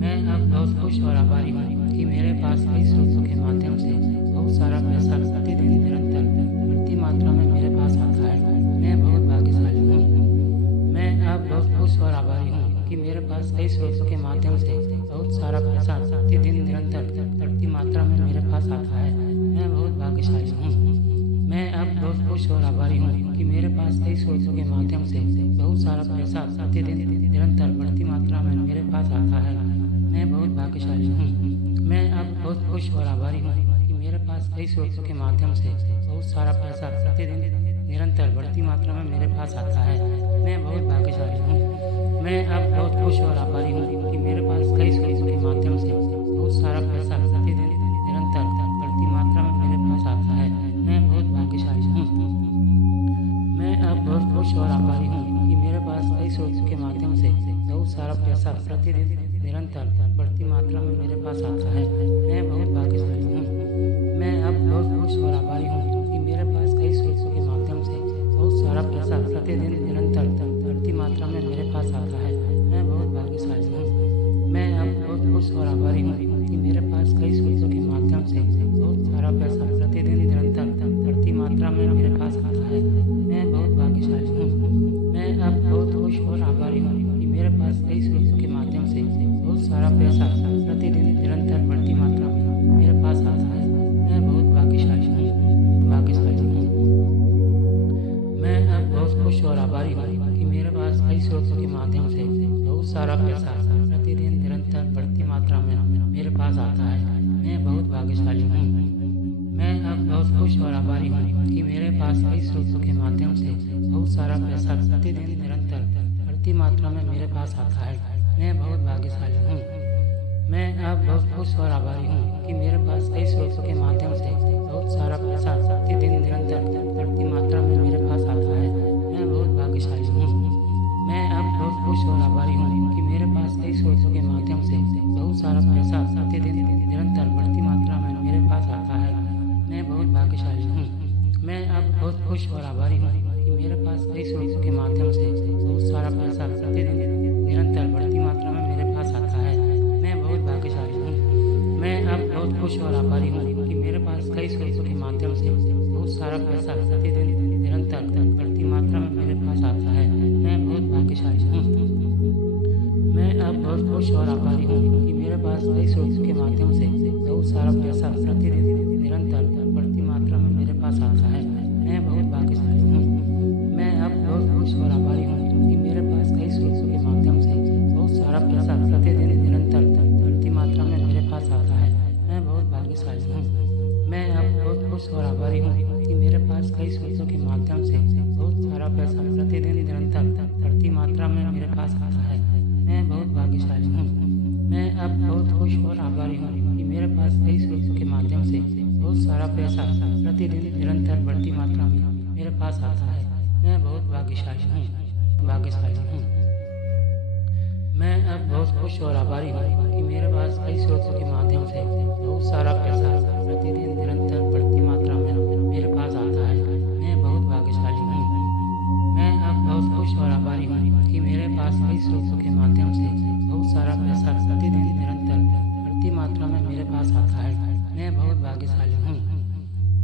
मैं अब बहुत खुश और आभारी हूँ कि मेरे पास कई स्रोतों के माध्यम से बहुत सारा पैसा प्रतिदिन निरंतर बढ़ती मात्रा में मेरे पास आता है। मैं बहुत भाग्यशाली हूँ। मैं अब बहुत खुश और आभारी हूँ कि मेरे पास कई स्रोतों के माध्यम से बहुत सारा पैसा प्रतिदिन निरंतर बढ़ती मात्रा में मेरे पास आता है। मैं बहुत भाग्यशाली हूँ। मैं अब बहुत खुश और आभारी हूँ कि मेरे पास कई स्रोतों के माध्यम से बहुत सारा पैसा प्रतिदिन निरंतर बढ़ती मात्रा में मेरे पास आता है। मैं बहुत भाग्यशाली हूँ। मैं अब बहुत खुश और आभारी हूँ कि मेरे पास कई स्रोतों के माध्यम से बहुत सारा पैसा प्रतिदिन निरंतर बढ़ती मात्रा में मेरे पास आता है। मैं बहुत भाग्यशाली हूँ। मैं अब बहुत खुश और आभारी हूँ कि मेरे पास कई स्रोतों के माध्यम से बहुत सारा पैसा प्रतिदिन निरंतर बढ़ती मात्रा में मेरे पास आता है। मैं बहुत भाग्यशाली हूँ। मैं अब बहुत खुश और आभारी हूँ कि मेरे पास कई स्रोतों के माध्यम से बहुत सारा पैसा प्रतिदिन निरंतर बढ़ती मात्रा में मेरे पास आता है। मैं बहुत भाग्यशाली हूँ। मैं अब बहुत खुश और आभारी हूँ कि मेरे पास कई स्रोतों सारा पैसा प्रतिदिन निरंतर बढ़ती मात्रा में मेरे पास आता है। मैं बहुत भाग्यशाली हूँ। मैं अब बहुत खुश और आभारी हूँ कि मेरे पास कई स्रोतों के माध्यम से बहुत सारा पैसा प्रतिदिन निरंतर बढ़ती मात्रा में मेरे पास आता है। मैं बहुत भाग्यशाली हूँ। मैं अब बहुत खुश और आभारी हूँ कि मेरे पास कई स्रोतों के माध्यम से बहुत सारा पैसा प्रतिदिन निरंतर बढ़ती मात्रा में मेरे पास आता है। मैं बहुत भाग्यशाली हूँ। मैं अब बहुत खुश और आभारी हूँ कि मेरे पास कई स्रोतों के माध्यम से बहुत सारा पैसा प्रतिदिन निरंतर बढ़ती मात्रा में मेरे पास आता है। मैं बहुत भाग्यशाली हूँ। मैं अब बहुत खुश और आभारी हूँ कि मेरे पास कई स्रोतों के माध्यम से बहुत सारा पैसा प्रतिदिन निरंतर बढ़ती मात्रा में मेरे पास आता है। मैं बहुत भाग्यशाली हूँ। मैं अब बहुत खुश और आभारी हूँ कि मेरे पास कई स्रोतों के माध्यम से बहुत सारा पैसा प्रतिदिन निरंतर बढ़ती मात्रा में मेरे पास आता है। मैं बहुत भाग्यशाली हूँ। मैं अब बहुत खुश और आभारी हूँ कि मेरे पास कई स्रोतों के माध्यम से बहुत सारा पैसा प्रतिदिन निरंतर बढ़ती मात्रा में मेरे पास आता है। मैं बहुत भाग्यशाली हूँ। मैं अब बहुत खुश और आभारी हूँ कि मेरे पास कई स्रोतों के माध्यम से बहुत सारा पैसा प्रतिदिन निरंतर बढ़ती मात्रा में मेरे पास आता है। मैं बहुत भाग्यशाली हूँ। मैं अब बहुत खुश और आभारी हूँ कि मेरे पास कई स्रोतों के माध्यम से बहुत सारा पैसा प्रतिदिन निरंतर बढ़ती मात्रा में मेरे पास आता है। मैं बहुत भाग्यशाली हूँ। मैं अब बहुत खुश और आभारी हूँ कि मेरे पास कई स्रोतों के माध्यम से बहुत सारा पैसा प्रतिदिन निरंतर बढ़ती मात्रा में मेरे पास आता है। मैं बहुत भाग्यशाली हूँ। मैं अब बहुत खुश और आभारी हूँ कि मेरे पास कई स्रोतों के माध्यम से बहुत सारा पैसा प्रतिदिन निरंतर बढ़ती मात्रा में मेरे पास आता है। मैं बहुत भाग्यशाली हूँ। मैं अब बहुत खुश और आभारी हूँ कि मेरे पास कई स्रोतों के माध्यम से बहुत सारा पैसा प्रतिदिन निरंतर बढ़ती मात्रा में मेरे पास आता है। मैं बहुत भाग्यशाली हूँ। मैं अब बहुत खुश और आभारी हूँ कि मेरे पास कई स्रोतों के माध्यम से बहुत सारा पैसा प्रतिदिन निरंतर बढ़ती मात्रा में मेरे पास आता है। मैं बहुत भाग्यशाली हूँ। मैं अब बहुत खुश और आभारी हूँ कि मेरे पास कई स्रोतों के माध्यम से बहुत सारा पैसा प्रतिदिन निरंतर बढ़ती मात्रा में मेरे पास आता है। मैं बहुत भाग्यशाली हूँ।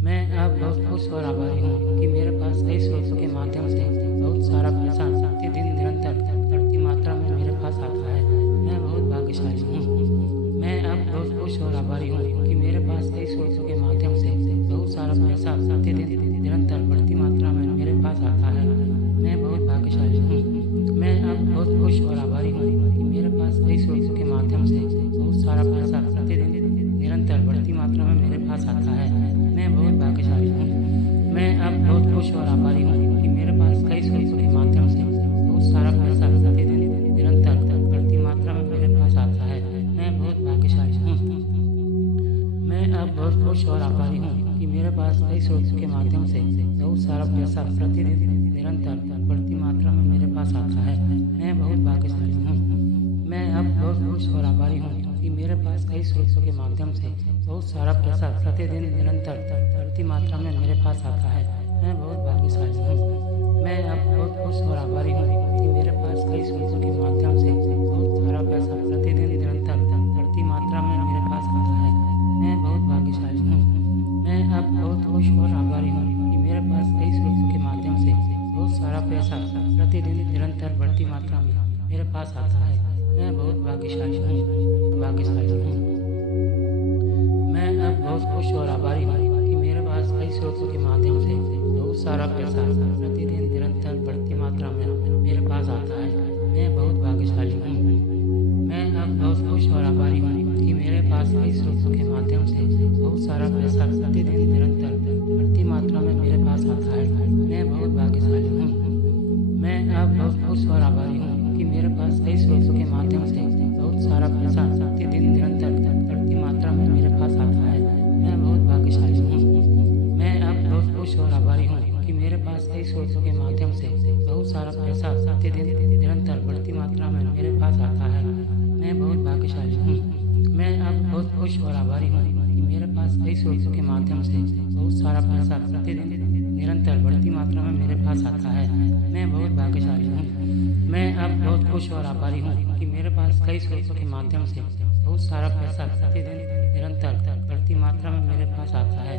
मैं अब बहुत खुश और आभारी हूँ कि मेरे पास कई स्रोतों के माध्यम से बहुत सारा पैसा प्रतिदिन निरंतर बढ़ती मात्रा में मेरे पास आता है। मैं बहुत भाग्यशाली हूँ। मैं अब बहुत खुश और आभारी हूँ कि मेरे पास कई स्रोतों के माध्यम से बहुत सारा पैसा प्रतिदिन निरंतर बढ़ती मात्रा में मेरे पास आता है। मैं बहुत भाग्यशाली हूँ। मैं अब बहुत खुश और आभारी हूँ कि मेरे पास कई स्रोतों के माध्यम से बहुत सारा पैसा प्रतिदिन निरंतर बढ़ती मात्रा में मेरे पास आता है। मैं बहुत भाग्यशाली हूँ। मैं अब बहुत खुश और आभारी हूँ कि मेरे पास कई स्रोतों के माध्यम से बहुत सारा पैसा प्रतिदिन निरंतर बढ़ती मात्रा में मेरे पास आता है। मैं बहुत भाग्यशाली हूँ। मैं अब बहुत खुश और आभारी हूँ कि मेरे पास कई स्रोतों के माध्यम से बहुत सारा पैसा प्रतिदिन निरंतर बढ़ती मात्रा में मेरे पास आता है। मैं बहुत भाग्यशाली हूँ। मैं अब बहुत खुश और आभारी हूँ कि मेरे पास कई स्रोतों के माध्यम से बहुत सारा पैसा प्रतिदिन निरंतर बढ़ती मात्रा में मेरे पास आता है। मैं बहुत भाग्यशाली हूँ। मैं अब बहुत खुश और आभारी हूँ कि मेरे पास कई स्रोतों के माध्यम से बहुत सारा पैसा प्रतिदिन निरंतर बढ़ती मात्रा में मेरे पास आता है। मैं बहुत भाग्यशाली हूँ। मैं अब बहुत खुश और आभारी हूँ कि मेरे पास कई स्रोतों के माध्यम से बहुत सारा पैसा प्रतिदिन निरंतर बढ़ती मात्रा में मेरे पास आता है। मैं बहुत भाग्यशाली हूँ। मैं अब बहुत खुश और आभारी हूँ कि मेरे पास कई स्रोतों के माध्यम से बहुत सारा पैसा प्रतिदिन निरंतर बढ़ती मात्रा में मेरे पास आता है। मैं बहुत भाग्यशाली हूँ। मैं अब बहुत खुश और आभारी हूँ कि मेरे पास कई स्रोतों के माध्यम से बहुत सारा पैसा प्रतिदिन निरंतर बढ़ती मात्रा में मेरे पास आता है। मैं बहुत भाग्यशाली हूँ। मैं अब बहुत खुश और आभारी हूँ कि मेरे पास कई स्रोतों के माध्यम से बहुत सारा पैसा प्रतिदिन निरंतर बढ़ती मात्रा में मेरे पास आता है। मैं बहुत भाग्यशाली हूँ। मैं अब बहुत खुश और आभारी हूँ कि मेरे पास कई स्रोतों के माध्यम से बहुत सारा पैसा प्रतिदिन निरंतर बढ़ती मात्रा में मेरे पास आता है। मैं बहुत भाग्यशाली हूँ। मैं अब बहुत खुश और आभारी हूँ कि मेरे पास कई स्रोतों के माध्यम से बहुत सारा पैसा प्रतिदिन निरंतर बढ़ती मात्रा में मेरे पास आता है। मैं बहुत भाग्यशाली हूँ। मैं अब बहुत खुश और आभारी हूँ कि मेरे पास कई स्रोतों के माध्यम से बहुत सारा पैसा प्रतिदिन निरंतर बढ़ती मात्रा में मेरे पास आता है।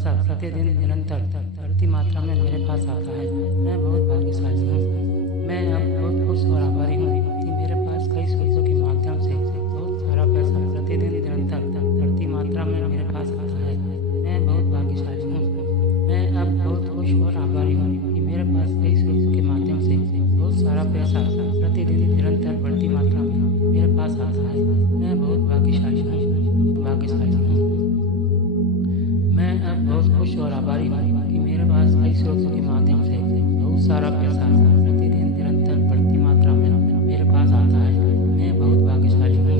पैसा प्रतिदिन निरंतर बढ़ती मात्रा में मेरे पास आता है। मैं बहुत भाग्यशाली हूँ। मैं अब बहुत खुश और आभारी हूँ कि मेरे पास कई स्रोतों के माध्यम से बहुत सारा पैसा प्रतिदिन निरंतर बढ़ती मात्रा में मेरे पास आता है। मैं बहुत भाग्यशाली हूँ। मैं अब बहुत खुश और आभारी हूँ कि मेरे पास कई स्रोतों के माध्यम से बहुत सारा पैसा प्रतिदिन निरंतर बढ़ती मात्रा में मेरे पास आता है। मैं बहुत भाग्यशाली हूँ। मैं अब बहुत खुश और आभारी हूँ कि मेरे पास कई स्रोतों के माध्यम से बहुत सारा पैसा प्रतिदिन निरंतर बढ़ती मात्रा में मेरे पास आता है। मैं बहुत भाग्यशाली हूँ।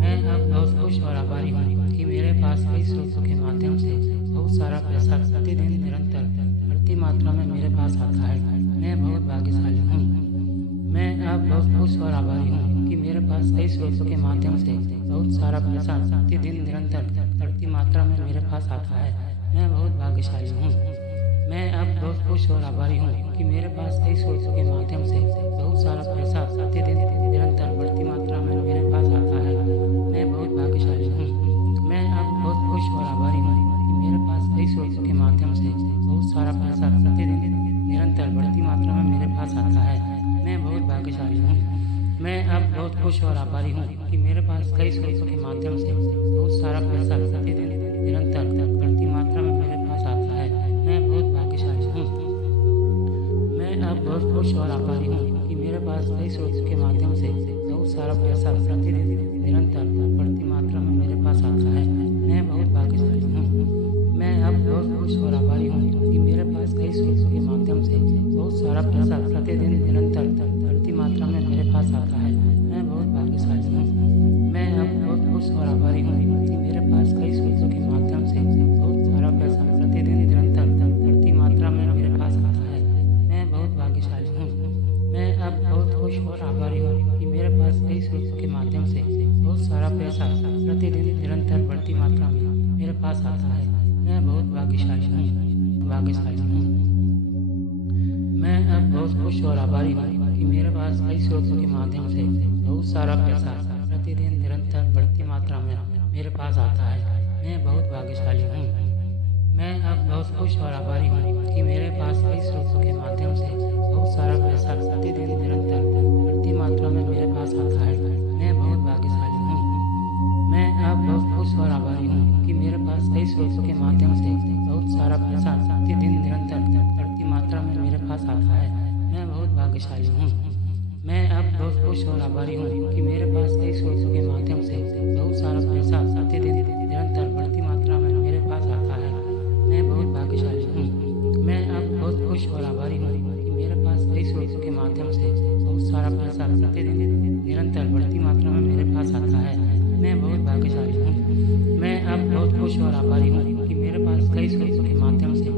मैं अब बहुत खुश और आभारी हूँ कि मेरे पास कई स्रोतों के माध्यम से बहुत सारा पैसा प्रतिदिन निरंतर बढ़ती मात्रा में मेरे पास आता है। मैं बहुत भाग्यशाली हूँ। मैं अब बहुत खुश और आभारी हूँ कि मेरे पास कई स्रोतों के माध्यम से बहुत सारा पैसा प्रतिदिन निरंतर बढ़ती मात्रा में मेरे पास आता है। मैं बहुत भाग्यशाली हूँ। मैं अब बहुत खुश और आभारी हूँ कि मेरे पास कई स्रोतों के माध्यम से बहुत सारा पैसा प्रतिदिन निरंतर बढ़ती मात्रा में मेरे पास आता है। मैं बहुत भाग्यशाली हूँ। मैं अब बहुत खुश और आभारी हूँ कि मेरे पास कई स्रोतों के माध्यम से बहुत सारा पैसा प्रतिदिन निरंतर बढ़ती मात्रा में मेरे पास आता है। मैं बहुत भाग्यशाली हूँ। मैं अब बहुत खुश और आभारी हूँ कि मेरे पास कई स्रोतों के माध्यम से बहुत सारा पैसा प्रतिदिन निरंतर बढ़ती मात्रा में मेरे पास आता है। मैं बहुत भाग्यशाली हूँ। मैं अब बहुत खुश और आभारी हूँ कि मेरे पास कई स्रोतों के माध्यम से बहुत सारा पैसा प्रतिदिन निरंतर बढ़ती मात्रा में मेरे पास आता है। मैं बहुत भाग्यशाली हूँ। मैं अब बहुत खुश और आभारी हूँ कि मेरे पास कई स्रोतों के माध्यम से बहुत सारा पैसा प्रतिदिन निरंतर बढ़ती मात्रा में मेरे पास आता है। मैं बहुत भाग्यशाली हूँ। मैं अब बहुत खुश और आभारी हूँ कि मेरे पास कई स्रोतों के माध्यम से बहुत सारा पैसा प्रतिदिन निरंतर बढ़ती मात्रा में मेरे पास आता है। मैं बहुत भाग्यशाली हूँ। मैं अब बहुत खुश और आभारी हूँ कि मेरे पास कई स्रोतों के माध्यम से बहुत सारा पैसा प्रतिदिन निरंतर बढ़ती मात्रा में मेरे पास आता है। मैं बहुत भाग्यशाली हूँ। मैं अब बहुत खुश और आभारी हूँ कि मेरे पास कई स्रोतों के माध्यम से बहुत सारा पैसा प्रतिदिन निरंतर बढ़ती मात्रा में मेरे पास आता है। मैं बहुत भाग्यशाली हूँ। मैं अब बहुत खुश और आभारी हूँ कि मेरे पास कई स्रोतों के माध्यम से बहुत सारा पैसा प्रतिदिन निरंतर बढ़ती मात्रा में मेरे पास आता है। मैं बहुत भाग्यशाली हूँ। मैं अब बहुत खुश और आभारी हूँ कि मेरे पास कई स्रोतों के माध्यम से बहुत सारा पैसा प्रतिदिन निरंतर बढ़ती मात्रा में मेरे पास आता है। मैं बहुत भाग्यशाली हूँ। मैं अब बहुत खुश और आभारी हूँ कि मेरे पास कई स्रोतों के माध्यम से बहुत सारा पैसा प्रतिदिन निरंतर बढ़ती मात्रा में मेरे पास आता है। मैं बहुत भाग्यशाली हूँ। मैं अब बहुत खुश और आभारी हूँ कि मेरे पास कई स्रोतों के माध्यम से बहुत सारा पैसा प्रतिदिन निरंतर बढ़ती मात्रा में मेरे पास आता है। मैं बहुत भाग्यशाली हूँ। मैं अब बहुत खुश और आभारी हूँ कि मेरे पास कई स्रोतों के माध्यम से बहुत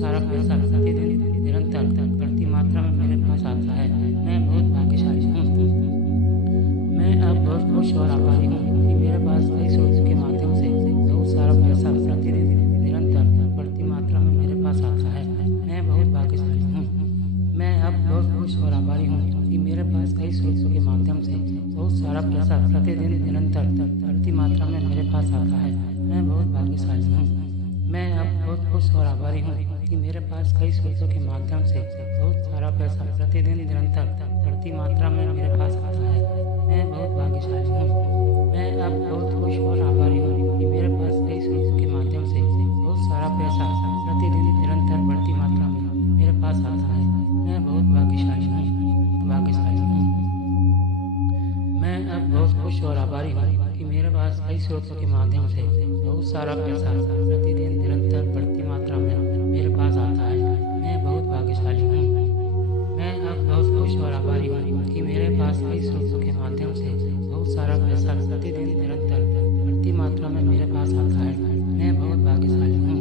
सारा पैसा प्रतिदिन निरंतर बढ़ती मात्रा में मेरे पास आता है। मैं बहुत भाग्यशाली हूँ। मैं अब बहुत खुश और आभारी हूँ कि मेरे पास कई स्रोतों के माध्यम से बहुत सारा पैसा प्रतिदिन निरंतर बढ़ती मात्रा में मेरे पास आता है। मैं बहुत भाग्यशाली हूँ। मैं अब बहुत खुश और आभारी हूँ कि मेरे पास कई स्रोतों के माध्यम से बहुत सारा पैसा प्रतिदिन निरंतर बढ़ती मात्रा में मेरे पास आता है। मैं बहुत भाग्यशाली हूँ। मैं अब बहुत खुश और आभारी हूँ कि मेरे पास कई स्रोतों के माध्यम से बहुत सारा पैसा प्रतिदिन निरंतर बढ़ती मात्रा में मेरे पास आता है। मैं बहुत भाग्यशाली हूँ। मैं अब बहुत खुश और आभारी हूँ कि मेरे पास कई स्रोतों के माध्यम से बहुत सारा पैसा प्रतिदिन निरंतर बढ़ती मात्रा में मेरे पास आता है। मैं बहुत भाग्यशाली हूँ। मैं अब बहुत खुश और आभारी हूँ कि मेरे पास कई स्रोतों के माध्यम से बहुत सारा पैसा प्रतिदिन निरंतर बढ़ती मात्रा में मेरे पास आता है। मैं बहुत भाग्यशाली हूँ। मैं अब बहुत खुश और आभारी हूँ कि मेरे पास कई स्रोतों के माध्यम से बहुत सारा पैसा प्रतिदिन निरंतर बढ़ती मात्रा में मेरे पास आता है। मैं बहुत भाग्यशाली हूँ।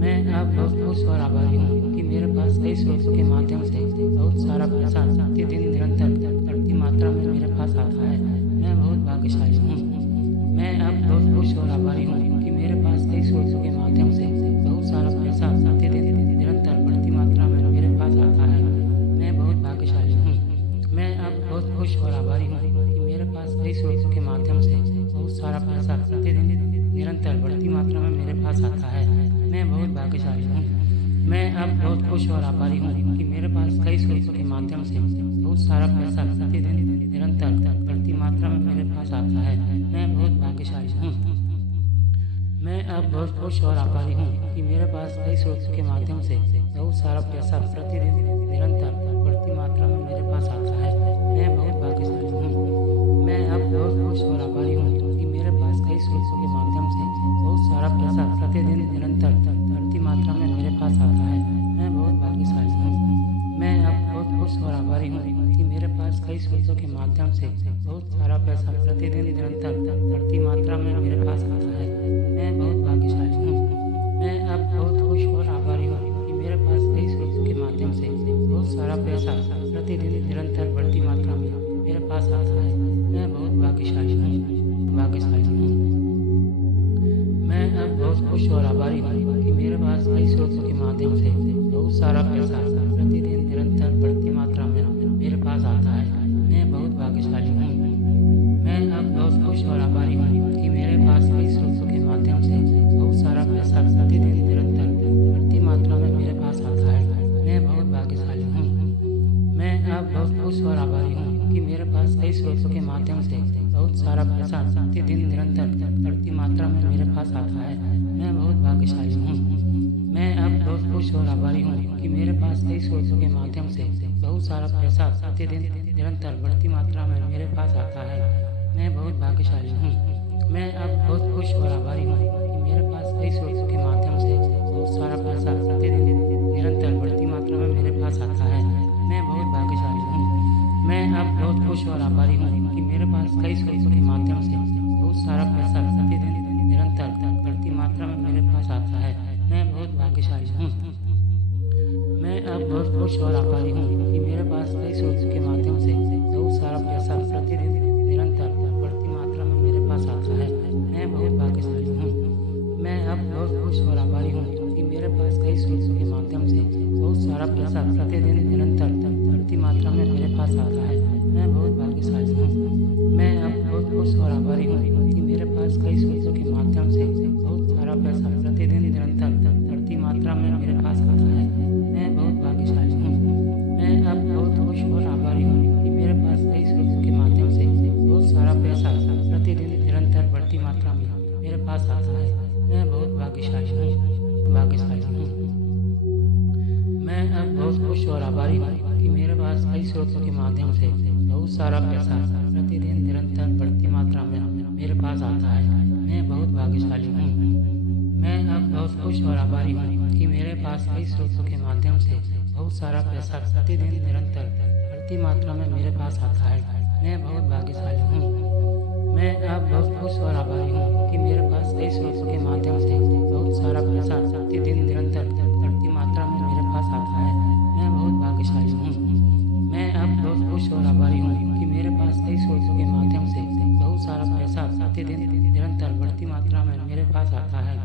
मैं अब बहुत खुश और आभारी हूँ कि मेरे पास कई स्रोतों के माध्यम से बहुत सारा पैसा प्रतिदिन निरंतर बढ़ती मात्रा में मेरे पास आता है। मैं बहुत भाग्यशाली हूँ। मैं अब बहुत खुश और आभारी हूँ कि मेरे पास कई स्रोतों के माध्यम से बहुत सारा पैसा प्रतिदिन निरंतर बढ़ती मात्रा में मेरे पास आता है। मैं बहुत भाग्यशाली हूँ। मैं अब बहुत खुश और आभारी हूँ कि मेरे पास कई स्रोतों के माध्यम से बहुत सारा पैसा प्रतिदिन निरंतर बढ़ती मात्रा में मेरे पास आता है। मैं बहुत भाग्यशाली हूँ। मैं अब बहुत खुश और आभारी हूँ कि मेरे पास कई स्रोतों के माध्यम से बहुत सारा पैसा प्रतिदिन निरंतर बढ़ती मात्रा में मेरे पास आता है। मैं बहुत भाग्यशाली हूँ। मैं अब बहुत खुश और आभारी हूँ कि मेरे पास कई स्रोतों के माध्यम से बहुत सारा पैसा प्रतिदिन निरंतर बढ़ती मात्रा में मेरे पास आता है। मैं बहुत भाग्यशाली हूँ। मैं अब बहुत खुश और आभारी हूँ कि मेरे पास कई स्रोतों के माध्यम से बहुत सारा पैसा प्रतिदिन निरंतर बढ़ती मात्रा में मेरे पास आता है। मैं बहुत भाग्यशाली हूँ। मैं अब बहुत खुश और आभारी हूँ कि मेरे पास कई स्रोतों के माध्यम से बहुत सारा पैसा प्रतिदिन निरंतर बढ़ती मात्रा में मेरे पास आता है। मैं बहुत भाग्यशाली हूँ। मैं अब बहुत खुश और आभारी हूँ कि मेरे पास कई स्रोतों के माध्यम से बहुत सारा पैसा प्रतिदिन निरंतर बढ़ती मात्रा में मेरे पास आता है। मैं बहुत भाग्यशाली हूँ। मैं अब बहुत खुश और आभारी हूँ कि मेरे पास कई स्रोतों के माध्यम से बहुत सारा पैसा प्रतिदिन निरंतर बढ़ती मात्रा में मेरे पास आता है। मैं बहुत भाग्यशाली हूँ। मैं अब बहुत खुश और आभारी हूँ कि मेरे पास कई स्रोतों के माध्यम से बहुत सारा पैसा प्रतिदिन निरंतर बढ़ती मात्रा में मेरे पास आता है। मैं बहुत भाग्यशाली हूँ। मैं अब बहुत खुश और आभारी हूँ कि मेरे पास कई स्रोतों के माध्यम से बहुत सारा पैसा प्रतिदिन निरंतर बढ़ती मात्रा में मेरे पास आता है। मैं बहुत भाग्यशाली हूँ। मैं अब बहुत खुश और आभारी हूँ कि मेरे पास कई स्रोतों के माध्यम से बहुत सारा पैसा प्रतिदिन निरंतर बढ़ती मात्रा में मेरे पास आता है। मैं बहुत भाग्यशाली हूँ। मैं अब बहुत खुश और आभारी हूँ कि मेरे पास कई स्रोतों के माध्यम से बहुत सारा पैसा प्रतिदिन निरंतर बढ़ती मात्रा में मेरे पास आता है। मैं बहुत भाग्यशाली हूँ। मैं अब बहुत खुश और आभारी हूँ कि मेरे पास कई स्रोतों के माध्यम से बहुत सारा पैसा प्रतिदिन निरंतर बढ़ती मात्रा में मेरे पास आता है। मैं बहुत भाग्यशाली हूँ। मैं अब बहुत खुश और आभारी हूँ कि मेरे पास कई स्रोतों के माध्यम से बहुत सारा पैसा प्रतिदिन निरंतर बढ़ती मात्रा में मेरे पास आता है। मैं बहुत भाग्यशाली हूँ। मैं अब बहुत खुश और आभारी हूँ कि मेरे पास कई स्रोतों के माध्यम से बहुत सारा पैसा प्रतिदिन निरंतर बढ़ती मात्रा में मेरे पास आता है। मैं बहुत भाग्यशाली हूँ। मैं अब बहुत खुश और आभारी हूँ कि मेरे पास कई स्रोतों के माध्यम से बहुत सारा पैसा प्रतिदिन निरंतर बढ़ती मात्रा में मेरे पास आता है। मैं बहुत भाग्यशाली हूँ। मैं अब बहुत खुश और आभारी हूँ कि मेरे पास कई स्रोतों के माध्यम से बहुत सारा पैसा प्रतिदिन निरंतर बढ़ती मात्रा में मेरे पास आता है। मैं बहुत भाग्यशाली हूँ। मैं अब बहुत खुश और आभारी हूँ कि मेरे पास कई स्रोतों के माध्यम से बहुत सारा पैसा प्रतिदिन निरंतर बढ़ती मात्रा में मेरे पास आता है। मैं बहुत भाग्यशाली हूँ। मैं अब बहुत खुश और आभारी हूँ कि मेरे पास कई स्रोतों के माध्यम से बहुत सारा पैसा प्रतिदिन निरंतर बढ़ती मात्रा में मेरे पास आता है। मैं बहुत भाग्यशाली हूँ। मैं अब बहुत खुश और आभारी हूँ कि मेरे पास कई स्रोतों के माध्यम से बहुत सारा पैसा प्रतिदिन निरंतर बढ़ती मात्रा में मेरे पास आता है। मैं बहुत भाग्यशाली हूँ। मैं अब बहुत खुश और आभारी हूँ कि मेरे पास कई स्रोतों के माध्यम से बहुत सारा पैसा प्रतिदिन निरंतर बढ़ती मात्रा में मेरे पास आता है।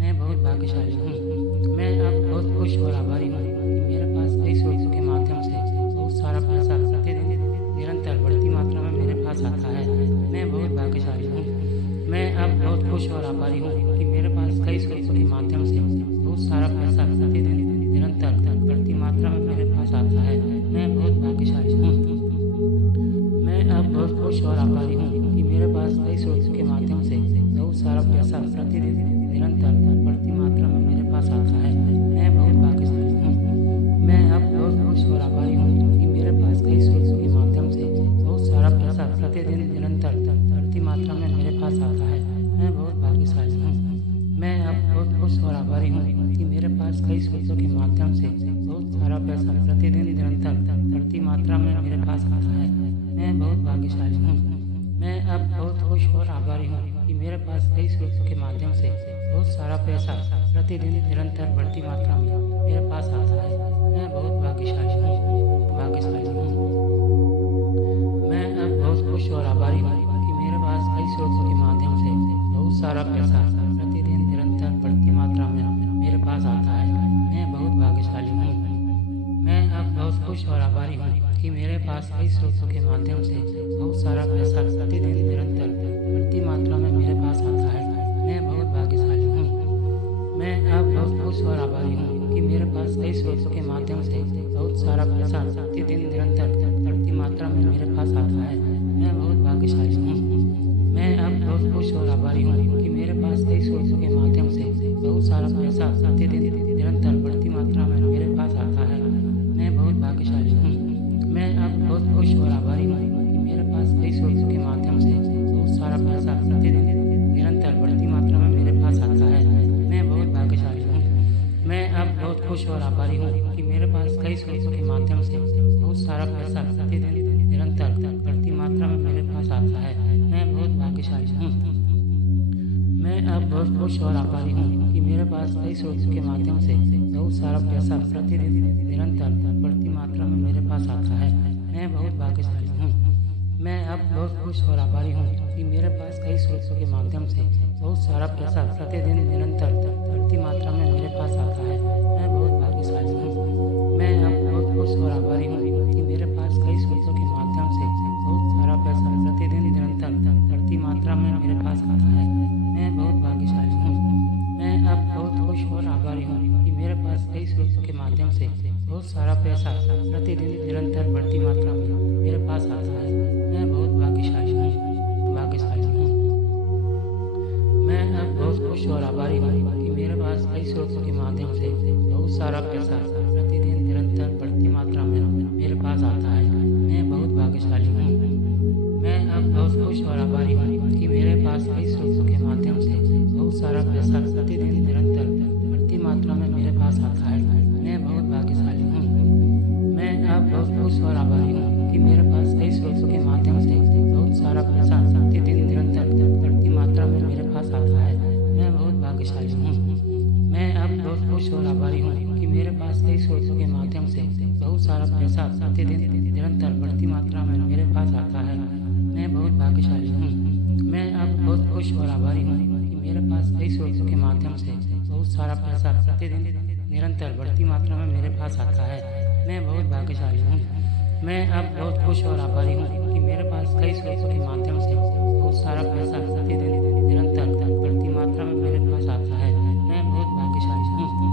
मैं बहुत भाग्यशाली हूँ। मैं अब बहुत खुश और आभारी हूँ कि मेरे पास कई स्रोतों के माध्यम से बहुत सारा पैसा प्रतिदिन निरंतर बढ़ती मात्रा में मेरे पास आता है। मैं बहुत भाग्यशाली हूँ। मैं अब बहुत खुश और आभारी हूँ कि मेरे पास कई स्रोतों के माध्यम से बहुत सारा पैसा प्रतिदिन निरंतर बढ़ती मात्रा में मेरे पास आता है। मैं बहुत भाग्यशाली हूँ। मैं अब बहुत खुश और आभारी हूँ कि मेरे पास कई स्रोतों के माध्यम से बहुत सारा पैसा प्रतिदिन निरंतर बढ़ती मात्रा में मेरे पास आता है। मैं बहुत भाग्यशाली हूँ। मैं अब बहुत खुश और आभारी हूँ कि मेरे पास कई स्रोतों के माध्यम से बहुत सारा पैसा प्रतिदिन निरंतर बढ़ती मात्रा में मेरे पास आता है। मैं बहुत भाग्यशाली हूँ। मैं अब बहुत खुश और आभारी हूँ कि मेरे पास कई स्रोतों के माध्यम से बहुत सारा पैसा प्रतिदिन निरंतर बढ़ती मात्रा में मेरे पास आता है। मैं बहुत भाग्यशाली हूँ। मैं अब बहुत खुश और आभारी हूँ कि मेरे पास कई स्रोतों के माध्यम से बहुत सारा पैसा प्रतिदिन निरंतर बढ़ती मात्रा में मेरे पास आता है। मैं बहुत भाग्यशाली हूँ। मैं अब बहुत खुश और आभारी हूँ कि मेरे पास कई स्रोतों के माध्यम से बहुत सारा पैसा प्रतिदिन निरंतर बढ़ती मात्रा में मेरे पास आता है। मैं बहुत भाग्यशाली हूँ। मैं अब बहुत खुश और आभारी हूँ कि मेरे पास कई स्रोतों के माध्यम से बहुत सारा पैसा प्रतिदिन निरंतर बढ़ती मात्रा में मेरे पास आता है। मैं बहुत भाग्यशाली हूँ। मैं अब बहुत खुश और आभारी हूँ कि मेरे पास कई स्रोतों के माध्यम से बहुत सारा पैसा प्रतिदिन निरंतर बढ़ती मात्रा में मेरे पास आता है। मैं बहुत भाग्यशाली हूँ। मैं अब बहुत खुश और आभारी हूँ कि मेरे पास कई स्रोतों के माध्यम से बहुत सारा पैसा प्रतिदिन निरंतर बढ़ती मात्रा में मेरे पास आता है। मैं बहुत भाग्यशाली हूँ। मैं अब बहुत खुश और आभारी हूँ कि मेरे पास कई स्रोतों के माध्यम से बहुत सारा पैसा प्रतिदिन निरंतर बढ़ती मात्रा में मेरे पास आता है। मैं बहुत भाग्यशाली हूँ। मैं अब बहुत खुश और आभारी हूँ कि मेरे पास कई स्रोतों के माध्यम से बहुत सारा पैसा प्रतिदिन निरंतर बढ़ती मात्रा में मेरे पास आता है। मैं बहुत भाग्यशाली हूँ। मैं अब बहुत खुश और आभारी हूँ कि मेरे पास कई स्रोतों के माध्यम से बहुत सारा पैसा प्रतिदिन निरंतर बढ़ती मात्रा में मेरे पास आता है। मैं बहुत भाग्यशाली हूँ। मैं अब बहुत खुश और आभारी हूँ कि मेरे पास कई स्रोतों के माध्यम से बहुत सारा पैसा प्रतिदिन निरंतर बढ़ती मात्रा में मेरे पास आता है। मैं बहुत भाग्यशाली हूँ। मैं अब बहुत खुश और आभारी हूँ कि मेरे पास कई स्रोतों के माध्यम से बहुत सारा पैसा प्रतिदिन निरंतर बढ़ती मात्रा में मेरे पास आता है। मैं बहुत भाग्यशाली हूँ। मैं अब बहुत खुश और आभारी हूँ कि मेरे पास कई स्रोतों के माध्यम से बहुत सारा पैसा प्रतिदिन निरंतर बढ़ती मात्रा में मेरे पास आता है। मैं बहुत भाग्यशाली हूँ। मैं अब बहुत खुश और आभारी हूँ कि मेरे पास कई स्रोतों के माध्यम से बहुत सारा पैसा प्रतिदिन निरंतर बढ़ती मात्रा में मेरे पास आता है। मैं बहुत भाग्यशाली हूँ। मैं अब बहुत खुश और आभारी हूँ कि मेरे पास कई स्रोतों के माध्यम से बहुत सारा पैसा प्रतिदिन निरंतर बढ़ती मात्रा में मेरे पास आता है। मैं बहुत भाग्यशाली हूँ। मैं अब बहुत खुश और आभारी हूँ कि मेरे पास कई स्रोतों के माध्यम से बहुत सारा पैसा प्रतिदिन निरंतर बढ़ती मात्रा में मेरे पास आता है। मैं बहुत भाग्यशाली हूँ। मैं अब बहुत खुश और आभारी हूँ कि मेरे पास कई स्रोतों के माध्यम से बहुत सारा पैसा प्रतिदिन निरंतर बढ़ती मात्रा में मेरे पास आता है। मैं बहुत भाग्यशाली हूँ। मैं अब बहुत खुश और आभारी हूँ कि मेरे पास कई स्रोतों के माध्यम से बहुत सारा पैसा प्रतिदिन निरंतर बढ़ती मात्रा में मेरे पास आता है। मैं बहुत भाग्यशाली हूँ। मैं अब बहुत खुश और आभारी हूँ कि मेरे पास कई स्रोतों के माध्यम से बहुत सारा पैसा प्रतिदिन निरंतर बढ़ती मात्रा में मेरे पास आता है। मैं बहुत भाग्यशाली हूँ।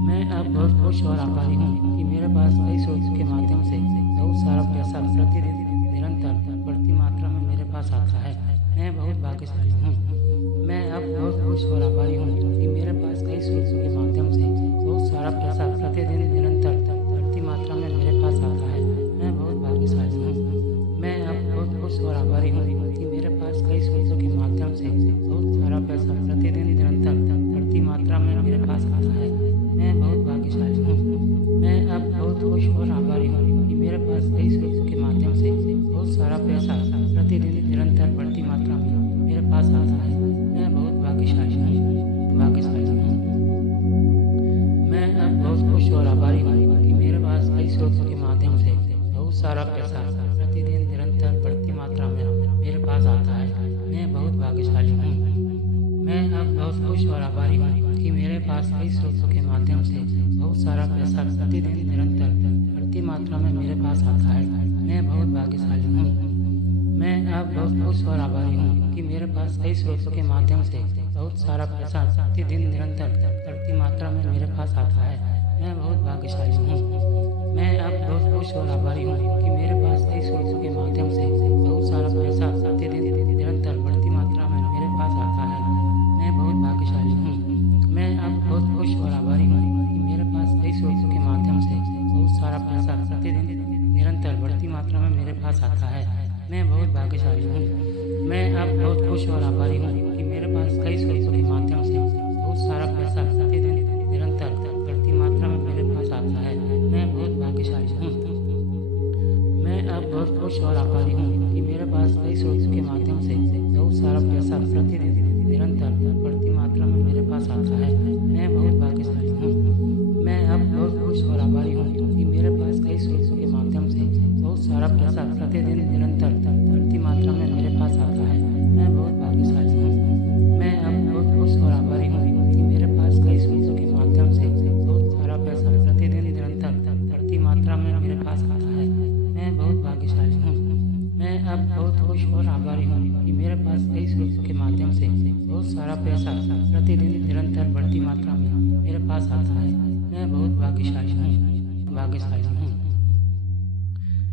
मैं अब बहुत खुश और आभारी हूँ कि मेरे पास कई स्रोतों के माध्यम से बहुत सारा पैसा प्रतिदिन निरंतर बढ़ती मात्रा में मेरे पास आता है। मैं बहुत भाग्यशाली हूँ। मैं अब बहुत खुश और आभारी हूँ कि मेरे पास कई स्रोतों के माध्यम से बहुत सारा पैसा प्रतिदिन निरंतर बढ़ती मात्रा में मेरे पास आता है। मैं बहुत भाग्यशाली हूँ। मैं अब बहुत खुश और आभारी हूँ कि मेरे पास कई स्रोतों के माध्यम से बहुत सारा पैसा प्रतिदिन निरंतर बढ़ती मात्रा में मेरे पास आता है। मैं बहुत भाग्यशाली हूँ। मैं अब बहुत खुश और आभारी हूँ कि मेरे पास कई स्रोतों के माध्यम से बहुत सारा पैसा प्रतिदिन निरंतर बढ़ती मात्रा में मेरे पास आता है। मैं बहुत भाग्यशाली हूँ। मैं अब बहुत खुश और आभारी हूँ कि मेरे पास कई स्रोतों के माध्यम से बहुत सारा पैसा प्रतिदिन निरंतर बढ़ती मात्रा में मेरे पास आता है। मैं बहुत भाग्यशाली हूँ। मैं अब बहुत खुश और आभारी हूँ कि मेरे पास कई स्रोतों के माध्यम से बहुत सारा पैसा प्रतिदिन निरंतर बढ़ती मात्रा में मेरे पास आता है। मैं बहुत भाग्यशाली हूँ। मैं अब बहुत खुश और आभारी हूँ कि मेरे पास कई स्रोतों के माध्यम से बहुत सारा पैसा प्रतिदिन निरंतर बढ़ती मात्रा में मेरे पास आता है। मैं बहुत भाग्यशाली हूँ। मैं अब बहुत खुश और आभारी हूँ कि मेरे पास कई स्रोतों के माध्यम से बहुत सारा पैसा प्रतिदिन निरंतर बढ़ती मात्रा में मेरे पास आता है। मैं बहुत भाग्यशाली हूँ। मैं अब बहुत खुश और आभारी हूँ कि मेरे पास कई स्रोतों के माध्यम से बहुत सारा पैसा प्रतिदिन निरंतर बढ़ती मात्रा में मेरे पास आता है। मैं बहुत भाग्यशाली हूँ। मैं अब बहुत खुश और आभारी हूँ कि मेरे पास कई स्रोतों के माध्यम से बहुत सारा पैसा प्रतिदिन निरंतर बढ़ती मात्रा में मेरे पास आता है। मैं बहुत भाग्यशाली हूँ। मैं अब बहुत खुश और आभारी हूँ कि मेरे पास कई स्रोतों के माध्यम से बहुत सारा पैसा प्रतिदिन निरंतर बढ़ती मात्रा में मेरे पास आता है। मैं बहुत भाग्यशाली हूँ। मैं अब बहुत खुश और आभारी हूँ कि मेरे पास कई स्रोतों के माध्यम से बहुत सारा पैसा प्रतिदिन निरंतर बढ़ती मात्रा में मेरे पास आता है। मैं बहुत भाग्यशाली हूँ। मैं अब बहुत सारा पैसा प्रतिदिन निरंतर बढ़ती मात्रा में मेरे पास आता है। मैं बहुत भाग्यशाली हूँ।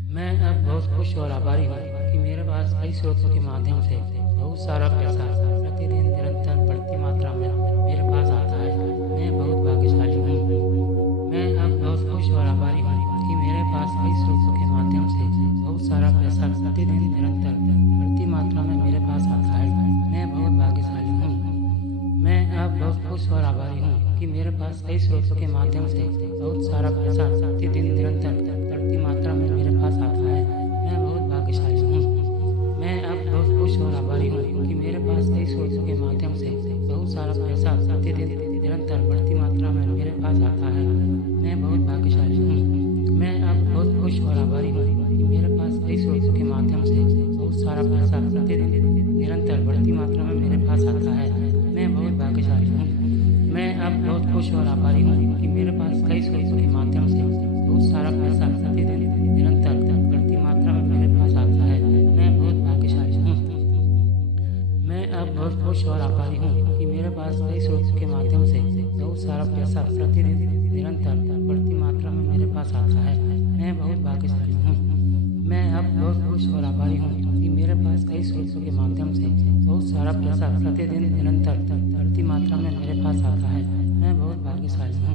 मैं अब बहुत खुश और आभारी हूँ कि मेरे पास कई स्रोतों के माध्यम से बहुत सारा पैसा प्रतिदिन निरंतर बढ़ती मात्रा में मेरे पास आता है। मैं बहुत भाग्यशाली हूँ। मैं अब बहुत खुश और आभारी हूँ कि मेरे पास कई स्रोतों के माध्यम से बहुत सारा पैसा प्रतिदिन निरंतर बढ़ती मात्रा में मेरे पास आता है। मैं बहुत भाग्यशाली हूँ। मैं अब बहुत खुश और आभारी हूँ कि मेरे पास कई स्रोतों के माध्यम से बहुत सारा पैसा प्रतिदिन निरंतर बढ़ती मात्रा में मेरे पास आता है। मैं बहुत भाग्यशाली हूँ। मैं अब बहुत खुश और आभारी हूँ कि मेरे पास कई स्रोतों के माध्यम से बहुत सारा पैसा प्रतिदिन निरंतर बढ़ती मात्रा में मेरे पास आता है। मैं बहुत भाग्यशाली हूँ। मैं अब बहुत खुश और आभारी हूँ कि मेरे पास कई स्रोतों के माध्यम से बहुत सारा पैसा प्रतिदिन निरंतर बढ़ती मात्रा में मेरे पास आता है। मैं बहुत भाग्यशाली हूँ। मैं अब बहुत खुश और आभारी हूँ कि मेरे पास कई स्रोतों के माध्यम से बहुत सारा पैसा प्रतिदिन निरंतर बढ़ती मात्रा में मेरे पास आता है। मैं बहुत भाग्यशाली हूँ। मैं अब बहुत खुश और आभारी हूँ कि मेरे पास कई स्रोतों के माध्यम से बहुत सारा पैसा प्रतिदिन निरंतर बढ़ती मात्रा में मेरे पास आता है। मैं बहुत भाग्यशाली हूँ। मैं अब बहुत खुश और आभारी हूँ कि मेरे पास कई स्रोतों के माध्यम से बहुत सारा पैसा प्रतिदिन निरंतर बढ़ती मात्रा में मेरे पास आता है। मैं बहुत भाग्यशाली हूँ।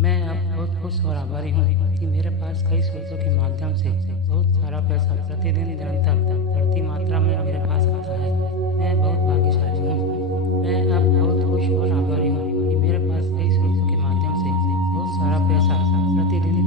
मैं अब बहुत खुश और आभारी हूँ कि मेरे पास कई स्रोतों के माध्यम से बहुत सारा पैसा प्रतिदिन निरंतर बढ़ती मात्रा में मेरे पास आता है। मैं बहुत भाग्यशाली हूँ। मैं अब बहुत खुश और आभारी हूँ कि मेरे पास कई स्रोतों के माध्यम से बहुत सारा पैसा प्रतिदिन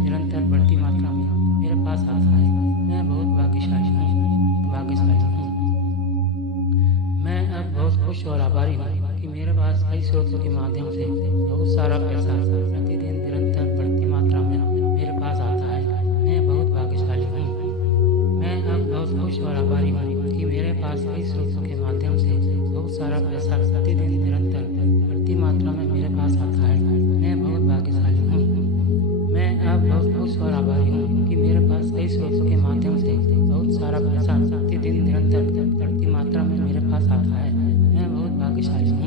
निरंतर बढ़ती मात्रा में मेरे पास आता है। मैं बहुत भाग्यशाली हूँ। मैं अब बहुत खुश और आभारी हूँ कि मेरे पास कई स्रोतों के माध्यम से बहुत सारा पैसा प्रतिदिन निरंतर बढ़ती मात्रा में मेरे पास आता है। मैं बहुत भाग्यशाली हूँ। मैं अब बहुत खुश और आभारी हूँ कि मेरे पास कई स्रोतों के माध्यम से बहुत सारा पैसा प्रतिदिन निरंतर बढ़ती मात्रा में मेरे पास आता है। मैं बहुत भाग्यशाली हूँ। मैं अब बहुत खुश और आभारी हूँ कि मेरे पास कई स्रोतों के माध्यम से बहुत सारा पैसा प्रतिदिन निरंतर बढ़ती मात्रा में मेरे पास आता है। मैं बहुत भाग्यशाली हूँ।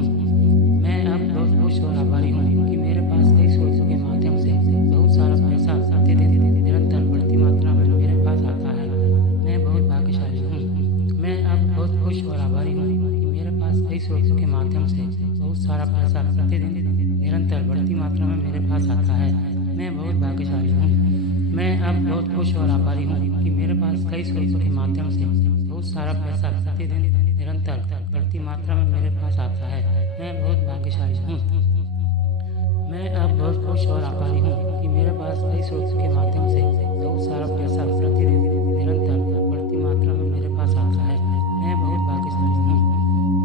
मैं अब बहुत खुश और आभारी हूँ कि मेरे पास कई स्रोतों के माध्यम से बहुत सारा पैसा प्रतिदिन निरंतर बढ़ती मात्रा में मेरे पास आता है। मैं बहुत भाग्यशाली हूँ। मैं अब बहुत खुश और आभारी हूँ कि मेरे पास कई स्रोतों के माध्यम से बहुत सारा पैसा प्रतिदिन निरंतर बढ़ती मात्रा में मेरे पास आता है। मैं बहुत भाग्यशाली हूँ। मैं अब बहुत खुश और आभारी हूँ कि मेरे पास कई स्रोतों के माध्यम से बहुत सारा पैसा प्रतिदिन निरंतर बढ़ती मात्रा में मेरे पास आता है। मैं बहुत भाग्यशाली हूँ। मैं अब बहुत खुश और आभारी हूँ कि मेरे पास कई स्रोतों के माध्यम से बहुत सारा पैसा प्रतिदिन निरंतर बढ़ती मात्रा में मेरे पास आता है। मैं बहुत भाग्यशाली हूँ।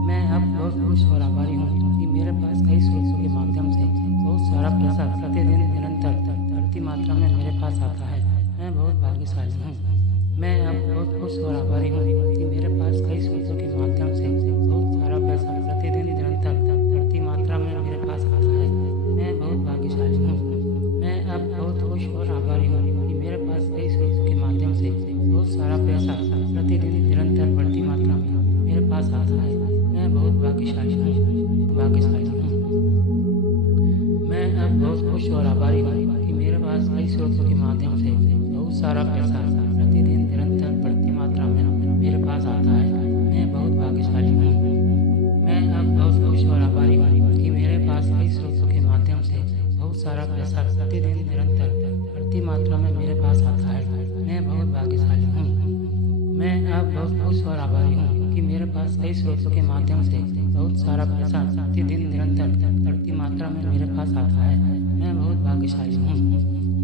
मैं अब बहुत खुश और आभारी हूँ कि मेरे पास कई स्रोतों के माध्यम से बहुत सारा पैसा प्रतिदिन निरंतर बढ़ती मात्रा में मेरे पास आता है। मैं बहुत भाग्यशाली हूँ। मैं अब बहुत खुश और आभारी हूँ कि मेरे पास कई स्रोतों के माध्यम से बहुत सारा पैसा प्रतिदिन निरंतर बढ़ती मात्रा में मेरे पास आता है। मैं बहुत भाग्यशाली हूँ। मैं अब बहुत खुश और आभारी हूँ कि मेरे पास कई स्रोतों के माध्यम से बहुत सारा पैसा प्रतिदिन निरंतर बढ़ती मात्रा में मेरे पास आता है। मैं बहुत भाग्यशाली हूँ। मैं अब बहुत खुश और आभारी हूँ कि मेरे पास कई स्रोतों के माध्यम से बहुत सारा पैसा प्रतिदिन निरंतर बढ़ती मात्रा में मेरे पास आता है। मैं बहुत भाग्यशाली हूँ। मैं अब बहुत खुश और आभारी हूँ कि मेरे पास कई स्रोतों के माध्यम से बहुत सारा पैसा प्रतिदिन निरंतर बढ़ती मात्रा में मेरे पास आता है। मैं बहुत भाग्यशाली हूँ। मैं अब बहुत खुश और आभारी हूँ कि मेरे पास कई स्रोतों के माध्यम से बहुत सारा पैसा प्रतिदिन निरंतर बढ़ती मात्रा में मेरे पास आता है। मैं बहुत भाग्यशाली हूँ।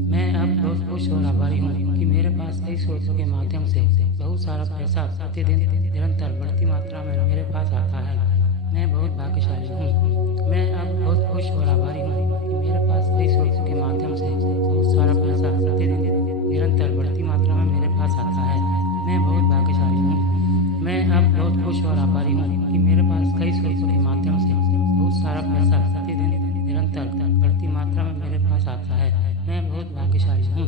मैं अब बहुत खुश और आभारी हूँ कि मेरे पास कई स्रोतों के माध्यम से बहुत सारा पैसा प्रतिदिन निरंतर बढ़ती मात्रा में मेरे पास आता है। मैं बहुत भाग्यशाली हूँ। मैं अब बहुत खुश और आभारी हूँ कि मेरे पास कई स्रोतों के माध्यम से बहुत सारा पैसा प्रतिदिन निरंतर बढ़ती मात्रा में मेरे पास आता है। मैं बहुत भाग्यशाली हूँ। मैं अब बहुत खुश और आभारी हूँ कि मेरे पास कई स्रोतों के माध्यम से बहुत सारा पैसा प्रतिदिन निरंतर बढ़ती मात्रा में मेरे पास आता है। मैं बहुत भाग्यशाली हूँ।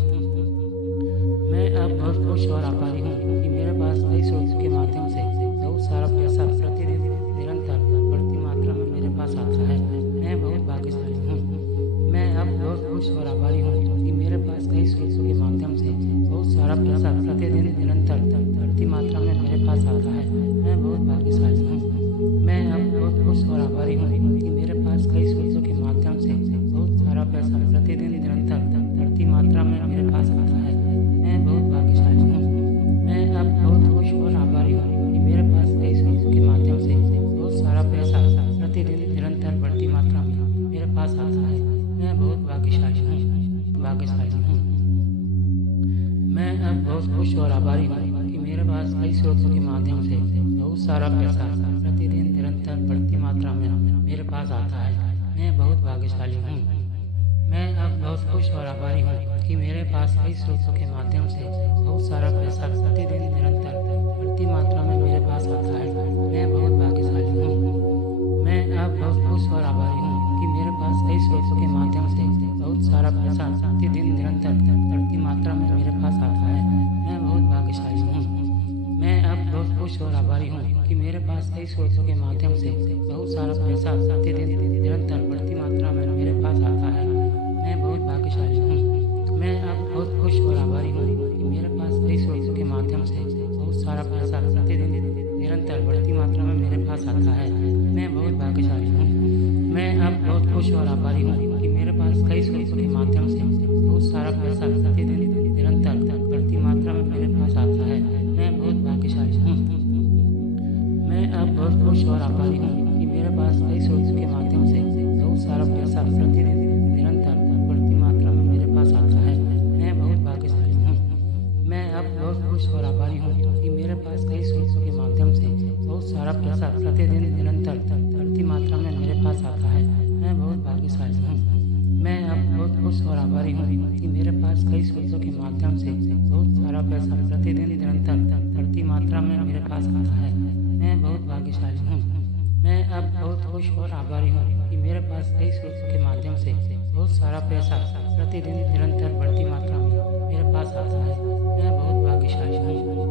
मैं अब बहुत खुश और आभारी हूँ कि मेरे पास कई स्रोतों के माध्यम से बहुत सारा पैसा प्रतिदिन निरंतर बढ़ती मात्रा खुश और आभारी हूँ कि मेरे पास कई स्रोतों के माध्यम से बहुत सारा पैसा प्रतिदिन निरंतर बढ़ती मात्रा में मेरे पास आता है। मैं बहुत भाग्यशाली हूँ। मैं अब बहुत खुश और आभारी हूँ कि मेरे पास कई स्रोतों के माध्यम से बहुत सारा पैसा प्रतिदिन निरंतर बढ़ती मात्रा में मेरे पास आता है। मैं बहुत भाग्यशाली हूँ। मैं अब बहुत खुश और आभारी हूँ कि मेरे पास कई स्रोतों के माध्यम से बहुत सारा पैसा प्रतिदिन निरंतर बढ़ती मात्रा में मेरे पास आता है। मैं बहुत भाग्यशाली हूँ। मैं अब बहुत खुश और आभारी हूँ कि मेरे पास कई स्रोतों के माध्यम से बहुत सारा पैसा प्रतिदिन निरंतर बढ़ती मात्रा में मेरे पास आता है। मैं बहुत भाग्यशाली हूँ। मैं अब बहुत खुश और आभारी हूँ कि मेरे पास कई स्रोतों के माध्यम से बहुत सारा पैसा प्रतिदिन निरंतर बढ़ती मात्रा में मेरे पास आता है। मैं बहुत भाग्यशाली हूँ। मैं अब बहुत खुश और आभारी हूँ कि मेरे पास कई स्रोतों के माध्यम से बहुत सारा पैसा प्रतिदिन निरंतर बढ़ती मात्रा में मेरे पास आता है। मैं बहुत भाग्यशाली हूँ। मैं अब बहुत खुश और आभारी हूँ कि मेरे पास कई स्रोतों के माध्यम से बहुत सारा पैसा प्रतिदिन निरंतर बढ़ती मात्रा में मेरे पास आता है। मैं बहुत भाग्यशाली हूँ। मैं अब बहुत खुश और आभारी हूँ कि मेरे पास कई स्रोतों के माध्यम से बहुत सारा पैसा प्रतिदिन निरंतर बढ़ती मात्रा में मेरे पास आता है। मैं बहुत भाग्यशाली हूँ। मैं अब बहुत खुश और आभारी हूँ कि मेरे पास कई स्रोतों के माध्यम से बहुत सारा पैसा प्रतिदिन निरंतर बढ़ती मात्रा में मेरे पास आता है। मैं बहुत भाग्यशाली हूँ। मैं अब बहुत खुश और आभारी हूँ कि मेरे पास कई स्रोतों के माध्यम से बहुत सारा पैसा प्रतिदिन निरंतर बढ़ती मात्रा में मेरे पास आता है। मैं बहुत भाग्यशाली हूँ। मैं अब बहुत खुश और आभारी हूँ कि मेरे पास कई स्रोतों के माध्यम से बहुत सारा पैसा प्रतिदिन निरंतर बढ़ती मात्रा में मेरे पास आता है। मैं बहुत भाग्यशाली हूँ। मैं अब बहुत खुश और आभारी हूँ कि मेरे पास कई स्रोतों के माध्यम से बहुत सारा पैसा प्रतिदिन निरंतर बढ़ती मात्रा में मेरे पास आता है। मैं बहुत भाग्यशाली हूँ। मैं अब बहुत खुश और आभारी हूँ कि मेरे पास कई स्रोतों के माध्यम से बहुत सारा पैसा प्रतिदिन निरंतर बढ़ती मात्रा में मेरे पास आता है। मैं बहुत भाग्यशाली हूँ।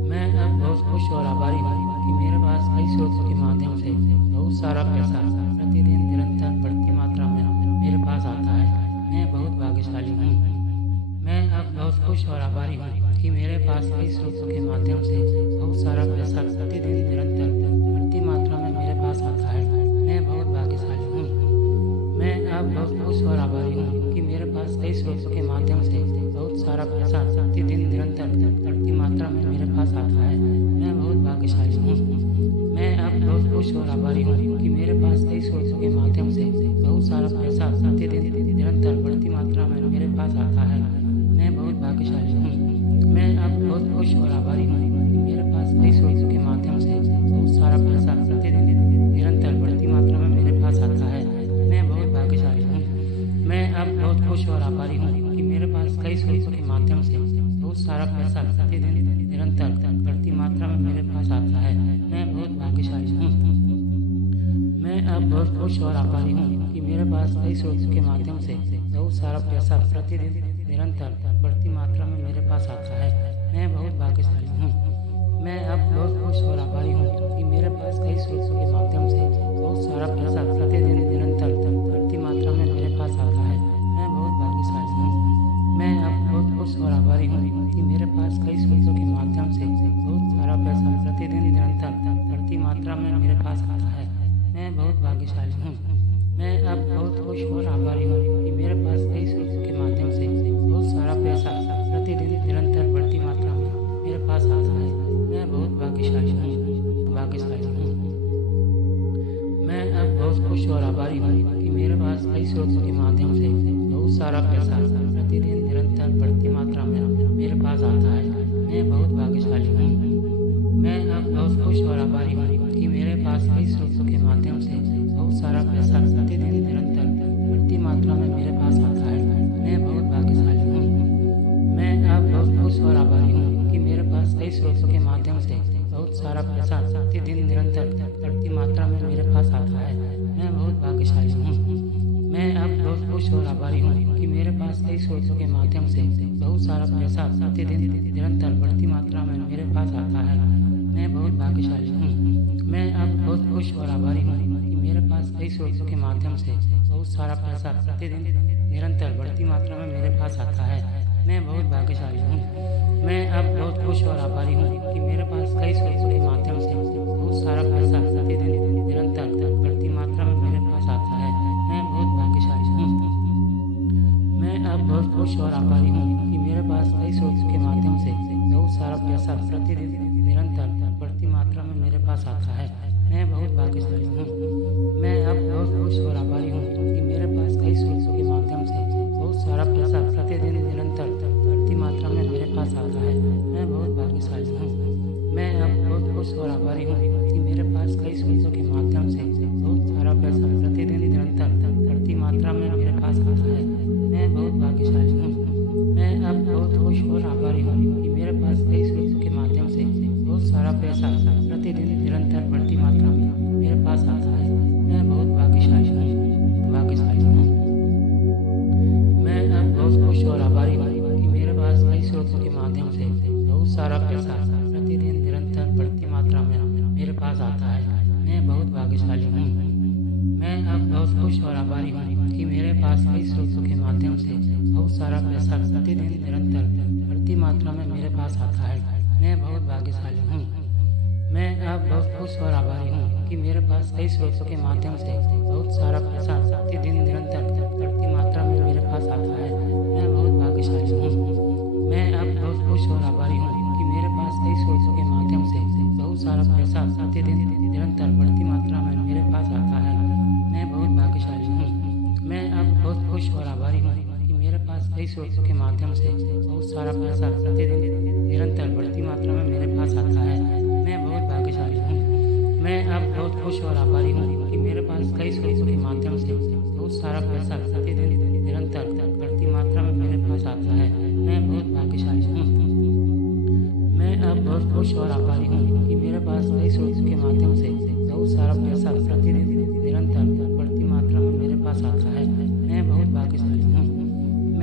मैं अब बहुत खुश और आभारी हूँ कि मेरे पास कई स्रोतों के माध्यम से बहुत सारा पैसा प्रतिदिन निरंतर बढ़ती मात्रा में मेरे पास आता है। मैं बहुत भाग्यशाली हूँ। मैं अब बहुत खुश और आभारी हूँ कि मेरे पास कई स्रोतों के माध्यम से बहुत सारा पैसा प्रतिदिन निरंतर बढ़ती मात्रा में मेरे पास आता है। मैं बहुत भाग्यशाली हूँ। मैं अब बहुत खुश और आभारी हूँ कि मेरे पास कई स्रोतों के माध्यम से बहुत सारा पैसा प्रतिदिन निरंतर बढ़ती मात्रा में मेरे पास आता है। मैं बहुत भाग्यशाली हूँ। मैं अब बहुत खुश और आभारी हूँ कि मेरे पास कई स्रोतों के माध्यम से बहुत सारा पैसा प्रतिदिन निरंतर बढ़ती मात्रा में मेरे पास आता है। मैं बहुत भाग्यशाली हूँ। मैं अब बहुत खुश और आभारी हूँ कि मेरे पास कई स्रोतों के माध्यम से बहुत सारा पैसा प्रतिदिन निरंतर बढ़ती मात्रा में मेरे पास आता है। मैं बहुत भाग्यशाली हूँ। मैं अब बहुत खुश और आभारी हूँ कि मेरे पास कई स्रोतों के माध्यम से बहुत सारा पैसा प्रतिदिन निरंतर बढ़ती मात्रा में मेरे पास आता है। मैं बहुत भाग्यशाली हूँ। मैं अब बहुत खुश और आभारी हूँ कि मेरे पास कई स्रोतों के माध्यम से बहुत सारा पैसा प्रतिदिन निरंतर बढ़ती मात्रा में मेरे पास आता है। मैं बहुत भाग्यशाली हूँ। मैं अब बहुत खुश और आभारी हूँ कि मेरे पास कई स्रोतों के माध्यम से बहुत सारा पैसा प्रतिदिन निरंतर बढ़ती मात्रा में मेरे पास आता है। मैं बहुत भाग्यशाली हूँ। मैं अब बहुत खुश और आभारी हूँ कि मेरे पास कई स्रोतों के माध्यम से बहुत सारा पैसा प्रतिदिन निरंतर बढ़ती मात्रा में मेरे पास आता है। मैं बहुत भाग्यशाली हूँ। मैं अब बहुत खुश और आभारी हूँ कि मेरे पास कई स्रोतों के माध्यम से बहुत सारा पैसा प्रतिदिन निरंतर बढ़ती मात्रा में मेरे पास आता है। मैं बहुत भाग्यशाली हूँ। मैं अब बहुत खुश और आभारी हूँ कि मेरे पास कई स्रोतों के माध्यम से बहुत सारा पैसा प्रतिदिन निरंतर बढ़ती मात्रा में मेरे पास आता है। मैं बहुत भाग्यशाली हूँ। मैं अब बहुत खुश और आभारी हूँ कि मेरे पास कई स्रोतों के माध्यम से बहुत सारा पैसा प्रतिदिन निरंतर बढ़ती मात्रा में मेरे पास आता है। मैं बहुत भाग्यशाली हूँ। मैं अब बहुत खुश और आभारी हूँ कि मेरे पास कई स्रोतों के माध्यम से बहुत सारा पैसा प्रतिदिन निरंतर बढ़ती मात्रा में मेरे पास आता है। मैं बहुत भाग्यशाली हूँ। मैं अब बहुत खुश और आभारी हूँ कि मेरे पास कई स्रोतों के माध्यम से बहुत सारा पैसा प्रतिदिन निरंतर बढ़ती मात्रा में मेरे पास आता है। मैं बहुत भाग्यशाली हूँ। मैं अब बहुत खुश और आभारी हूँ कि मेरे पास कई स्रोतों के माध्यम से बहुत सारा पैसा प्रतिदिन निरंतर बढ़ती मात्रा में मेरे पास आता है। मैं बहुत भाग्यशाली हूँ। मैं अब बहुत खुश और आभारी हूँ कि मेरे पास कई स्रोतों के माध्यम से बहुत सारा पैसा प्रतिदिन निरंतर बढ़ती मात्रा में मेरे पास आता है। मैं बहुत भाग्यशाली हूँ। मैं अब बहुत खुश और आभारी हूँ कि मेरे पास कई स्रोतों के माध्यम से बहुत सारा पैसा प्रतिदिन निरंतर बढ़ती मात्रा में मेरे पास आता है। मैं बहुत भाग्यशाली हूँ। मैं अब बहुत खुश और आभारी हूँ कि मेरे पास कई स्रोतों के माध्यम से बहुत सारा पैसा प्रतिदिन निरंतर बढ़ती मात्रा में मेरे पास आता है। मैं बहुत भाग्यशाली हूँ। मैं अब बहुत खुश और आभारी हूँ कि मेरे पास कई स्रोतों के माध्यम से बहुत सारा पैसा प्रतिदिन निरंतर बढ़ती मात्रा में मेरे पास आता है। मैं बहुत भाग्यशाली हूँ। मैं अब बहुत खुश और आभारी हूँ कि मेरे पास कई स्रोतों के माध्यम से बहुत सारा पैसा प्रतिदिन निरंतर बढ़ती मात्रा में मेरे पास आता है। मैं बहुत भाग्यशाली हूँ। मैं अब बहुत खुश और आभारी हूँ कि मेरे पास कई स्रोतों के माध्यम से बहुत सारा पैसा प्रतिदिन निरंतर बढ़ती मात्रा में मेरे पास आता है। मैं बहुत भाग्यशाली हूँ। मैं अब बहुत खुश और आभारी हूँ कि मेरे पास कई स्रोतों के माध्यम से बहुत सारा पैसा प्रतिदिन निरंतर बढ़ती मात्रा में मेरे पास आता है। मैं बहुत भाग्यशाली हूँ। मैं अब बहुत खुश और आभारी हूँ कि मेरे पास कई स्रोतों के माध्यम से बहुत सारा पैसा प्रतिदिन निरंतर बढ़ती मात्रा में मेरे पास आता है। मैं बहुत भाग्यशाली हूँ। मैं अब बहुत खुश और आभारी हूँ कि मेरे पास कई स्रोतों के माध्यम से बहुत सारा पैसा प्रतिदिन निरंतर बढ़ती मात्रा में मेरे पास आता है। मैं बहुत भाग्यशाली हूँ। मैं अब बहुत खुश और आभारी हूँ कि मेरे पास कई स्रोतों के माध्यम से बहुत सारा पैसा प्रतिदिन निरंतर बढ़ती मात्रा में मेरे पास आता है। मैं बहुत भाग्यशाली हूँ। मैं अब बहुत खुश और आभारी हूँ कि मेरे पास कई स्रोतों के माध्यम से बहुत सारा पैसा प्रतिदिन निरंतर बढ़ती मात्रा में मेरे पास आता है। मैं बहुत भाग्यशाली हूँ। मैं अब बहुत खुश और आभारी हूँ कि मेरे पास कई स्रोतों के माध्यम से बहुत सारा पैसा प्रतिदिन निरंतर बढ़ती मात्रा में मेरे पास आता है। मैं बहुत भाग्यशाली हूँ।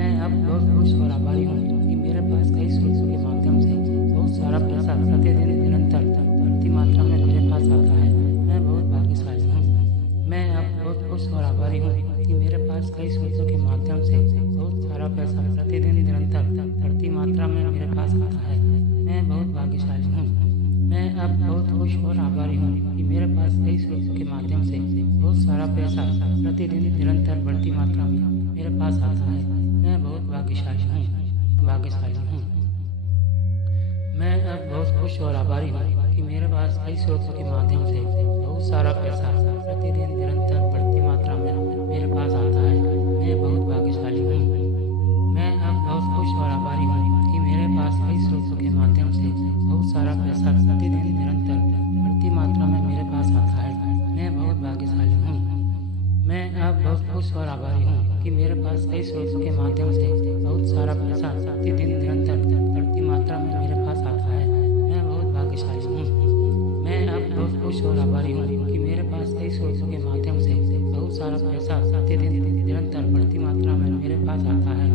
मैं अब बहुत खुश और आभारी हूँ कि मेरे पास कई स्रोतों के माध्यम से बहुत सारा पैसा प्रतिदिन निरंतर बढ़ती मात्रा में मेरे पास आता है। मैं बहुत भाग्यशाली हूँ। मैं अब बहुत खुश और आभारी हूँ कि मेरे पास कई स्रोतों के माध्यम से बहुत सारा पैसा प्रतिदिन निरंतर बढ़ती मात्रा में मेरे पास आता है। मैं बहुत भाग्यशाली हूँ। मैं अब बहुत खुश और आभारी हूँ कि मेरे पास कई स्रोतों के माध्यम से बहुत सारा पैसा प्रतिदिन निरंतर बढ़ती मात्रा में मेरे पास आता है। मैं बहुत भाग्यशाली हूँ। मैं अब बहुत खुश और आभारी हूँ कि मेरे पास कई स्रोतों के माध्यम से बहुत सारा पैसा प्रतिदिन निरंतर बढ़ती मात्रा में मेरे पास आता है। मैं बहुत भाग्यशाली हूँ। मैं अब बहुत खुश और आभारी हूँ कि मेरे पास कई स्रोतों के माध्यम से बहुत सारा पैसा प्रतिदिन निरंतर बढ़ती मात्रा में मेरे पास आता है। मैं बहुत भाग्यशाली हूँ। मैं अब बहुत खुश और आभारी हूँ कि मेरे पास कई स्रोतों के माध्यम से बहुत सारा पैसा प्रतिदिन निरंतर बढ़ती मात्रा में मेरे पास आता है। मैं बहुत भाग्यशाली हूँ। मैं अब बहुत खुश और आभारी हूँ कि मेरे पास कई स्रोतों के माध्यम से बहुत सारा पैसा प्रतिदिन निरंतर बढ़ती मात्रा में मेरे पास आता है।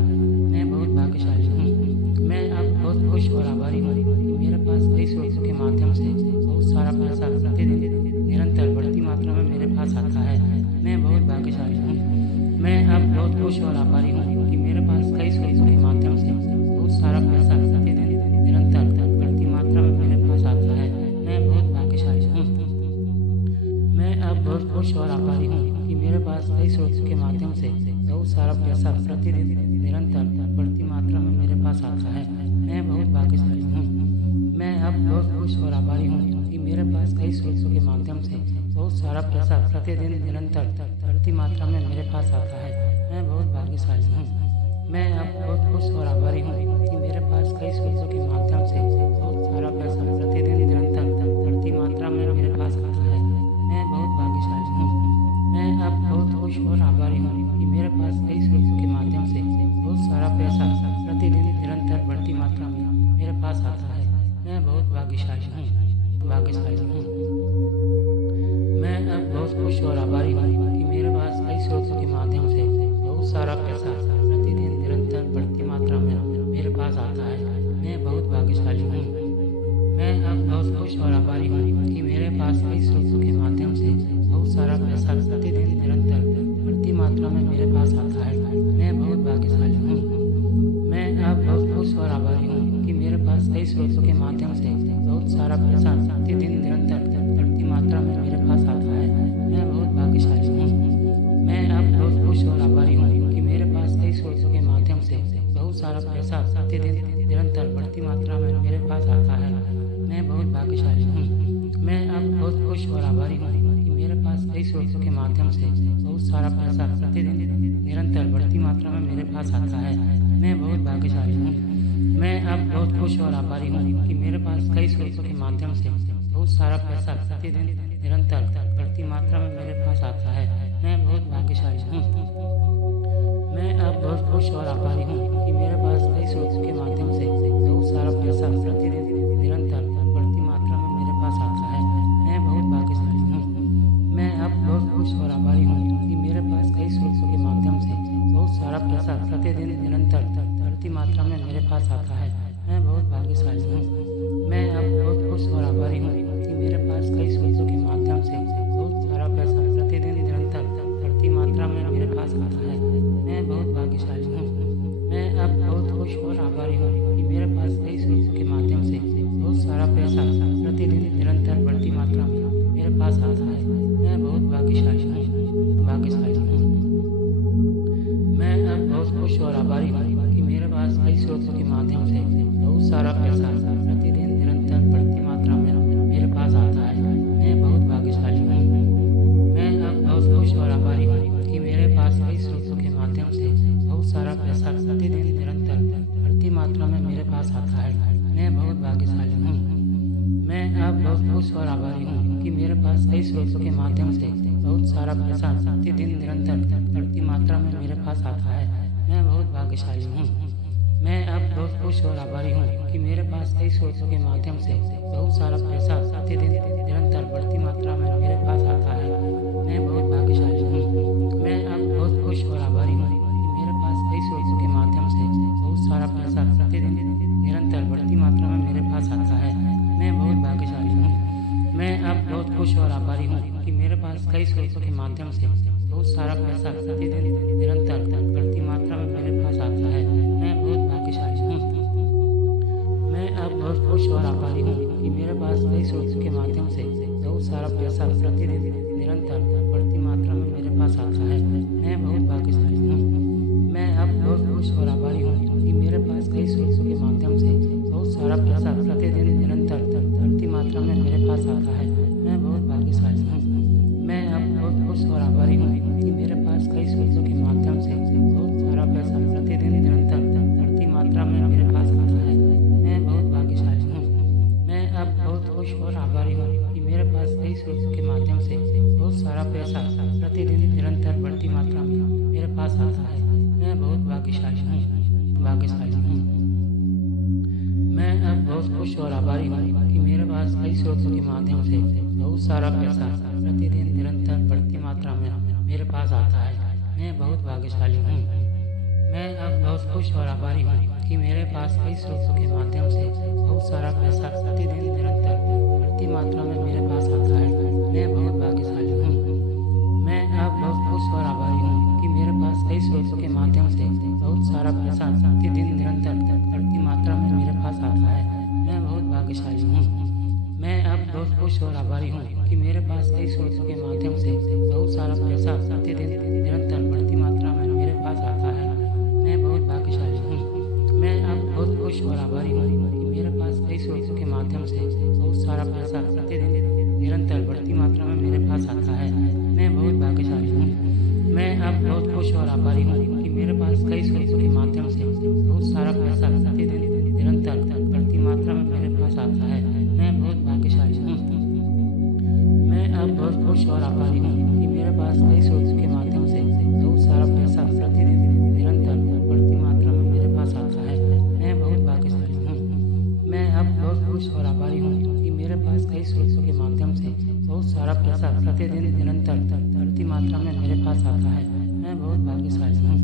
मैं बहुत भाग्यशाली हूँ। मैं अब बहुत खुश और आभारी हूँ कि मेरे पास कई स्रोतों के माध्यम से बहुत सारा पैसा प्रतिदिन निरंतर बढ़ती मात्रा में मेरे पास आता है। मैं बहुत भाग्यशाली हूँ। मैं अब बहुत खुश और आभारी हूँ कि मेरे पास कई स्रोतों के माध्यम से बहुत सारा पैसा प्रतिदिन निरंतर बढ़ती मात्रा में मेरे पास आता है। मैं बहुत भाग्यशाली हूँ। मैं अब बहुत खुश और आभारी हूँ कि मेरे पास कई स्रोतों के माध्यम से बहुत सारा पैसा प्रतिदिन निरंतर बढ़ती मात्रा में मेरे पास आता है। मैं बहुत भाग्यशाली हूँ। मैं अब बहुत खुश और आभारी हूँ कि मेरे पास कई स्रोतों के माध्यम से बहुत सारा पैसा प्रतिदिन निरंतर बढ़ती मात्रा में मेरे पास आता है। मैं बहुत भाग्यशाली हूँ। मैं अब बहुत खुश और आभारी हूँ कि मेरे पास कई स्रोतों के माध्यम से बहुत सारा पैसा प्रतिदिन निरंतर बढ़ती मात्रा में मेरे पास आता है। मैं बहुत भाग्यशाली हूँ। मैं अब बहुत खुश और आभारी हूँ कि मेरे पास कई स्रोतों के माध्यम से बहुत सारा पैसा प्रतिदिन निरंतर बढ़ती मात्रा में मेरे पास आता है। मैं बहुत भाग्यशाली हूँ। मैं अब बहुत खुश और आभारी हूँ कि मेरे पास कई स्रोतों के माध्यम से बहुत सारा पैसा प्रतिदिन निरंतर बढ़ती मात्रा में मेरे पास आता है। मैं बहुत भाग्यशाली हूँ। मैं अब बहुत खुश और आभारी हूँ कि मेरे पास कई स्रोतों के माध्यम से बहुत सारा पैसा प्रतिदिन मात्रा में मेरे पास आता है। मैं बहुत भाग्यशाली हूँ। मैं अब बहुत खुश और आभारी हूँ कि मेरे पास कई स्रोतों के माध्यम से बहुत सारा पैसा प्रतिदिन निरंतर बढ़ती मात्रा में मेरे पास आता है। मैं बहुत भाग्यशाली हूँ। मैं अब बहुत खुश और आभारी हूँ कि मेरे पास कई स्रोतों के माध्यम से बहुत सारा पैसा प्रतिदिन निरंतर बढ़ती मात्रा में मेरे पास आता है। मैं बहुत भाग्यशाली हूँ। मैं अब बहुत खुश और आभारी हूँ कि मेरे पास कई स्रोतों के माध्यम से बहुत सारा पैसा प्रतिदिन निरंतर बढ़ती मात्रा में मेरे पास आता है। मैं बहुत भाग्यशाली हूँ। मैं अब बहुत खुश और आभारी हूँ कि मेरे पास कई स्रोतों के माध्यम से बहुत सारा पैसा प्रतिदिन निरंतर बढ़ती मात्रा में मेरे पास आता है। मैं बहुत भाग्यशाली हूँ। मैं अब बहुत खुश और आभारी हूँ कि मेरे पास कई स्रोतों के माध्यम से बहुत सारा पैसा प्रतिदिन निरंतर बढ़ती मात्रा में मेरे पास आता है। मैं बहुत भाग्यशाली हूँ। मैं अब बहुत खुश और आभारी हूँ कि मेरे पास कई स्रोतों के माध्यम से बहुत सारा पैसा प्रतिदिन निरंतर बढ़ती मात्रा में मेरे पास आता है। मैं बहुत भाग्यशाली हूँ। मैं अब बहुत खुश और आभारी हूँ कि मेरे पास कई स्रोतों के माध्यम से बहुत सारा पैसा प्रतिदिन निरंतर बढ़ती मात्रा में मेरे पास आता है। मैं बहुत भाग्यशाली हूँ। मैं अब बहुत खुश और आभारी हूँ कि मेरे पास कई स्रोतों के माध्यम से बहुत सारा पैसा प्रतिदिन निरंतर बढ़ती मात्रा में मेरे पास आता है। मैं बहुत भाग्यशाली हूँ। मैं अब बहुत खुश और आभारी हूँ कि मेरे पास कई स्रोतों के माध्यम से बहुत सारा पैसा प्रतिदिन निरंतर बढ़ती मात्रा में मेरे पास आता है। मैं बहुत भाग्यशाली हूँ। मैं अब बहुत खुश और आभारी हूँ कि मेरे पास कई स्रोतों के माध्यम से बहुत सारा पैसा प्रतिदिन निरंतर बढ़ती मात्रा में मेरे पास आता है। मैं बहुत भाग्यशाली हूँ। मैं अब बहुत खुश और आभारी हूँ कि मेरे पास कई स्रोतों के माध्यम से बहुत सारा पैसा प्रतिदिन निरंतर बढ़ती मात्रा में मेरे पास आता है। मैं बहुत भाग्यशाली हूँ। मैं अब बहुत खुश और आभारी हूँ कि मेरे पास कई स्रोतों के माध्यम से बहुत सारा पैसा प्रतिदिन निरंतर बढ़ती मात्रा में मेरे पास आता है। मैं बहुत भाग्यशाली हूँ। मैं अब बहुत खुश और आभारी हूँ कि मेरे पास कई स्रोतों के माध्यम से बहुत सारा पैसा प्रतिदिन निरंतर बढ़ती मात्रा में मेरे पास आता है। मैं बहुत भाग्यशाली हूँ। मैं अब बहुत खुश और आभारी हूँ कि मेरे पास कई स्रोतों के माध्यम से बहुत सारा पैसा प्रतिदिन निरंतर बढ़ती मात्रा में मेरे पास आता है। मैं बहुत भाग्यशाली हूँ। मैं अब बहुत खुश और आभारी हूँ कि मेरे पास कई स्रोतों के माध्यम से बहुत सारा पैसा प्रतिदिन निरंतर बढ़ती मात्रा में मेरे पास आता है। मैं बहुत भाग्यशाली हूँ। मैं अब बहुत खुश और आभारी हूँ कि मेरे पास कई स्रोतों के माध्यम से बहुत सारा पैसा प्रतिदिन निरंतर बढ़ती मात्रा में मेरे पास आता है। मैं बहुत भाग्यशाली हूँ। मैं अब बहुत खुश और आभारी हूँ कि मेरे पास कई स्रोतों के माध्यम से बहुत सारा पैसा प्रतिदिन निरंतर बढ़ती मात्रा में मेरे पास आता है। मैं बहुत भाग्यशाली हूँ। मैं अब बहुत खुश और आभारी हूँ कि मेरे पास कई स्रोतों के माध्यम से बहुत सारा पैसा प्रतिदिन निरंतर बढ़ती मात्रा में मेरे पास आता है। मैं बहुत भाग्यशाली हूँ। मैं अब बहुत खुश और आभारी हूँ कि मेरे पास कई स्रोतों के माध्यम से बहुत सारा पैसा प्रतिदिन निरंतर बढ़ती मात्रा में मेरे पास आता है। मैं बहुत भाग्यशाली हूँ। मैं अब बहुत खुश और आभारी हूँ कि मेरे पास कई स्रोतों के माध्यम से बहुत सारा पैसा प्रतिदिन निरंतर बढ़ती मात्रा में मेरे पास आता है। मैं बहुत भाग्यशाली हूँ। मैं अब बहुत खुश और आभारी हूँ कि मेरे पास कई स्रोतों के माध्यम से बहुत सारा पैसा प्रतिदिन निरंतर बढ़ती मात्रा में मेरे पास आता है। मैं बहुत भाग्यशाली हूँ। मैं अब बहुत खुश और आभारी हूँ कि मेरे पास कई स्रोतों के माध्यम से बहुत सारा पैसा प्रतिदिन निरंतर बढ़ती मात्रा में मेरे पास आता है। मैं बहुत भाग्यशाली हूँ। मैं अब बहुत खुश और आभारी हूँ कि मेरे पास कई स्रोतों के माध्यम से बहुत सारा पैसा प्रतिदिन निरंतर बढ़ती मात्रा में मेरे पास आता है। मैं बहुत भाग्यशाली हूँ। मैं अब बहुत खुश और आभारी हूँ कि मेरे पास कई स्रोतों के माध्यम से बहुत सारा पैसा प्रतिदिन निरंतर बढ़ती मात्रा में मेरे पास आता है। मैं बहुत भाग्यशाली हूँ। मैं अब बहुत खुश और आभारी हूँ कि मेरे पास कई स्रोतों के माध्यम से बहुत सारा पैसा प्रतिदिन निरंतर बढ़ती मात्रा में मेरे पास आता है। मैं बहुत भाग्यशाली हूँ। मैं अब बहुत खुश और आभारी हूँ कि मेरे पास कई स्रोतों के माध्यम से बहुत सारा पैसा प्रतिदिन निरंतर बढ़ती मात्रा में मेरे पास आता है। मैं बहुत भाग्यशाली हूँ।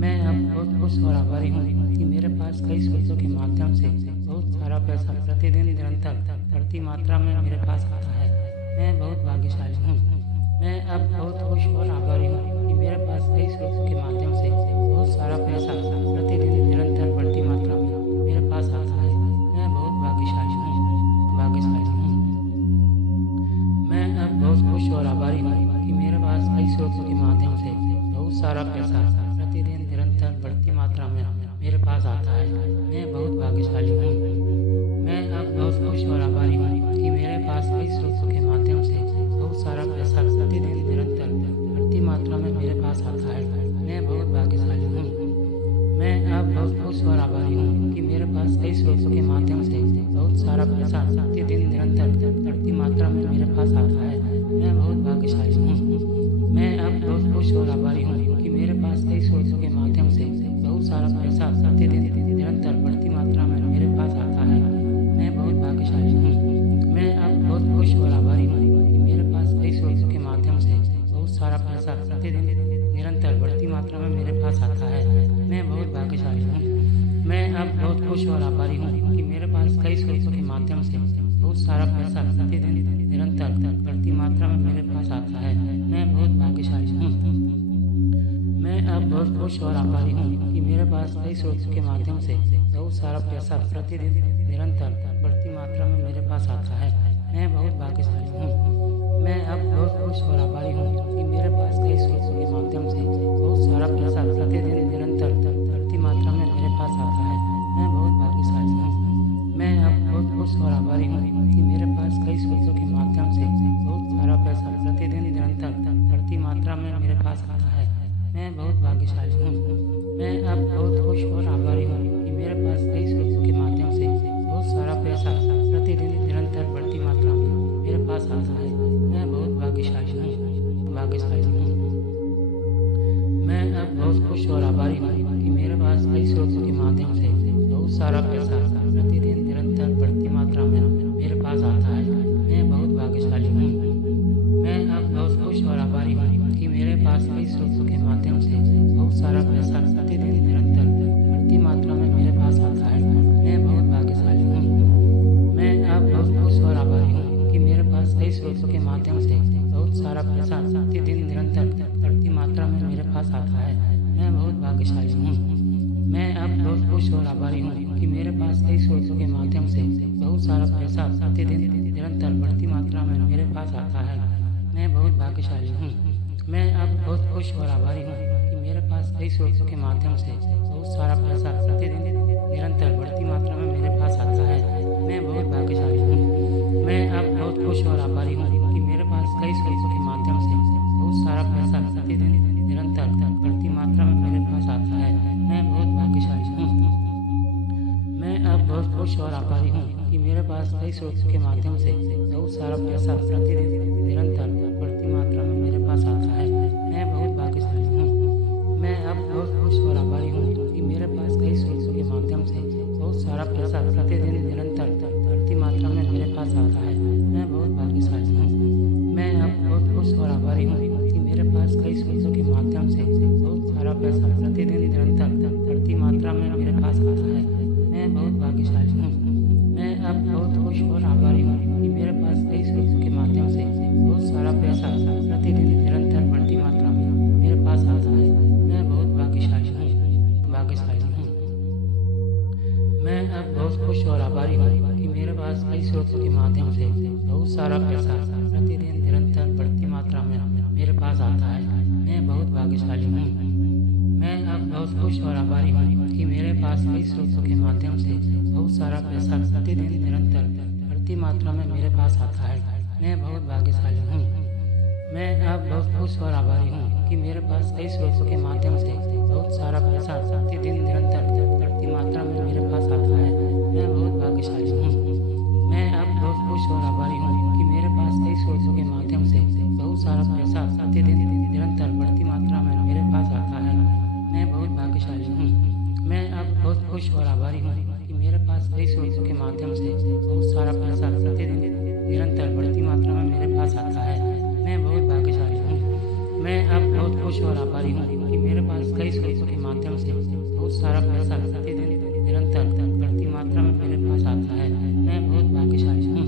मैं अब बहुत खुश और आभारी हूँ कि मेरे पास कई स्रोतों के माध्यम से बहुत सारा पैसा प्रतिदिन निरंतर बढ़ती मात्रा में मेरे पास आता है। मैं बहुत भाग्यशाली हूँ। मैं अब बहुत खुश और आभारी हूँ कि मेरे पास कई बहुत खुश और आभारी हूँ कि मेरे पास कई स्रोतों के माध्यम से बहुत सारा पैसा प्रतिदिन निरंतर बढ़ती मात्रा में मेरे पास आता है। मैं बहुत भाग्यशाली हूँ। मैं अब बहुत खुश और आभारी हूँ कि मेरे पास कई स्रोतों के माध्यम से बहुत सारा पैसा प्रतिदिन निरंतर बढ़ती मात्रा में मेरे पास आता है। मैं बहुत भाग्यशाली हूँ। मैं अब बहुत खुश और आभारी हूँ कि मेरे पास कई स्रोतों के माध्यम से बहुत सारा पैसा प्रतिदिन निरंतर बढ़ती मात्रा में मेरे पास आता है। मैं बहुत भाग्यशाली हूँ। मैं अब बहुत खुश और आभारी हूँ कि मेरे पास कई स्रोतों के माध्यम से बहुत सारा पैसा प्रतिदिन निरंतर बढ़ती मात्रा में मेरे पास आता है। मैं बहुत भाग्यशाली हूँ। मैं अब बहुत खुश और आभारी हूँ कि मेरे पास कई स्रोतों के माध्यम से बहुत सारा पैसा प्रतिदिन निरंतर बढ़ती मात्रा में मेरे पास आता है। मैं बहुत भाग्यशाली हूँ। मैं अब बहुत खुश और आभारी हूँ कि मेरे पास कई स्रोतों के माध्यम से बहुत सारा पैसा प्रतिदिन निरंतर बढ़ती मात्रा में मेरे पास आता है। मैं बहुत भाग्यशाली हूँ। मैं अब बहुत खुश और आभारी हूँ कि मेरे पास कई स्रोतों के माध्यम से बहुत सारा पैसा प्रतिदिन निरंतर बढ़ती मात्रा में मेरे पास आता है। मैं बहुत भाग्यशाली हूँ। मैं अब बहुत खुश और आभारी हूँ कि मेरे पास कई स्रोतों के माध्यम से बहुत सारा पैसा प्रतिदिन निरंतर बढ़ती मात्रा में मेरे पास आता है। मैं बहुत भाग्यशाली हूँ। मैं अब बहुत खुश और आभारी हूँ कि मेरे पास कई स्रोतों के माध्यम से बहुत सारा पैसा प्रतिदिन निरंतर बढ़ती मात्रा में मेरे पास आता है। मैं बहुत भाग्यशाली हूँ। मैं अब बहुत खुश और आभारी हूँ कि मेरे पास कई स्रोतों के माध्यम से बहुत सारा पैसा प्रतिदिन निरंतर बढ़ती मात्रा में मेरे पास आता है। मैं बहुत भाग्यशाली हूँ। मैं अब बहुत खुश और आभारी हूँ कि मेरे पास कई स्रोतों के माध्यम से बहुत सारा पैसा प्रतिदिन निरंतर बढ़ती मात्रा में मेरे पास आता है। मैं बहुत भाग्यशाली हूँ। मैं अब बहुत खुश और आभारी हूँ कि मेरे पास कई स्रोतों के माध्यम से बहुत सारा पैसा प्रतिदिन निरंतर बढ़ती मात्रा में मेरे पास आता है। मैं बहुत भाग्यशाली हूँ। मैं अब बहुत खुश और आभारी हूँ कि मेरे पास कई स्रोतों के माध्यम से बहुत सारा पैसा प्रतिदिन निरंतर बढ़ती मात्रा में मेरे पास आता है। मैं बहुत भाग्यशाली हूँ। मैं अब बहुत खुश और आभारी हूँ कि मेरे पास कई स्रोतों के माध्यम से बहुत सारा पैसा प्रतिदिन निरंतर बढ़ती मात्रा में मेरे पास आता है। मैं बहुत भाग्यशाली हूँ। मैं अब बहुत खुश और आभारी हूँ कि मेरे पास कई स्रोतों के माध्यम से बहुत सारा पैसा प्रतिदिन निरंतर बढ़ती मात्रा में मेरे पास आता है। मैं बहुत भाग्यशाली हूँ। मैं अब बहुत खुश और आभारी हूँ कि मेरे पास कई स्रोतों के माध्यम से बहुत सारा पैसा प्रतिदिन निरंतर बढ़ती मात्रा में मेरे पास आता है। मैं बहुत भाग्यशाली हूँ। मैं अब बहुत खुश और आभारी हूँ कि मेरे पास कई स्रोतों के माध्यम से बहुत सारा पैसा प्रतिदिन निरंतर बढ़ती मात्रा में मेरे पास आता है। मैं बहुत भाग्यशाली हूँ। मैं अब बहुत खुश और आभारी हूँ कि मेरे पास कई स्रोतों के माध्यम से बहुत सारा पैसा प्रतिदिन निरंतर बढ़ती मात्रा में मेरे पास आता है। मैं बहुत भाग्यशाली हूँ। मैं अब बहुत खुश और आभारी हूँ कि मेरे पास कई स्रोतों के माध्यम से बहुत सारा पैसा प्रतिदिन निरंतर बढ़ती मात्रा में मेरे पास आता है। मैं बहुत भाग्यशाली हूँ। मैं अब बहुत खुश और आभारी हूँ कि मेरे पास कई स्रोतों के माध्यम से बहुत सारा पैसा प्रतिदिन निरंतर बढ़ती मात्रा में मेरे पास आता है। मैं बहुत भाग्यशाली हूँ। मैं अब बहुत खुश और आभारी हूँ कि मेरे पास कई स्रोतों के माध्यम से बहुत सारा पैसा प्रतिदिन निरंतर बढ़ती मात्रा में मेरे पास आता है। मैं बहुत भाग्यशाली हूँ। मैं अब बहुत खुश और आभारी हूँ कि मेरे पास कई स्रोतों के माध्यम से बहुत सारा पैसा प्रतिदिन निरंतर बढ़ती मात्रा में मेरे पास आता है। मैं बहुत भाग्यशाली हूँ। मैं अब बहुत खुश और आभारी हूँ कि मेरे पास कई स्रोतों के माध्यम से बहुत सारा पैसा प्रतिदिन निरंतर बढ़ती मात्रा में मेरे पास आता है। मैं बहुत भाग्यशाली हूँ। मैं अब बहुत खुश और आभारी हूँ कि मेरे पास कई स्रोतों के माध्यम से बहुत सारा पैसा प्रतिदिन निरंतर बढ़ती मात्रा में मेरे पास आता है। मैं बहुत भाग्यशाली हूँ। मैं अब बहुत खुश और आभारी हूँ कि मेरे पास कई स्रोतों के माध्यम से बहुत सारा पैसा प्रतिदिन निरंतर बढ़ती मात्रा में मेरे पास आता है। मैं बहुत भाग्यशाली हूँ। मैं अब बहुत खुश और आभारी हूँ कि मेरे पास कई स्रोतों के माध्यम से बहुत सारा पैसा प्रतिदिन निरंतर बढ़ती मात्रा में मेरे पास आता है। मैं बहुत भाग्यशाली हूँ।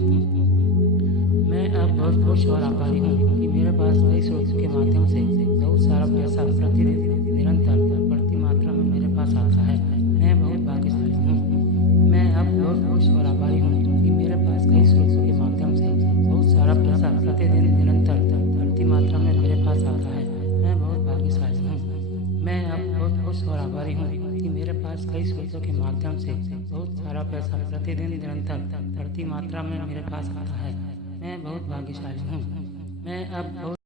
मैं अब बहुत खुश और आभारी हूँ कि मेरे पास कई स्रोतों के माध्यम से बहुत सारा पैसा प्रतिदिन निरंतर बढ़ती मात्रा में मेरे पास आता है। मैं बहुत भाग्यशाली हूँ। मैं अब बहुत खुश और आभारी हूँ कि मेरे पास कई स्रोतों के माध्यम से बहुत सारा पैसा प्रतिदिन निरंतर पास आता है। मैं बहुत भाग्यशाली हूँ। मैं अब बहुत खुश और आभारी हूँ कि मेरे पास कई स्रोतों के माध्यम से बहुत सारा पैसा प्रतिदिन निरंतर बढ़ती मात्रा में मेरे पास आता है। मैं बहुत भाग्यशाली हूँ। मैं अब बहुत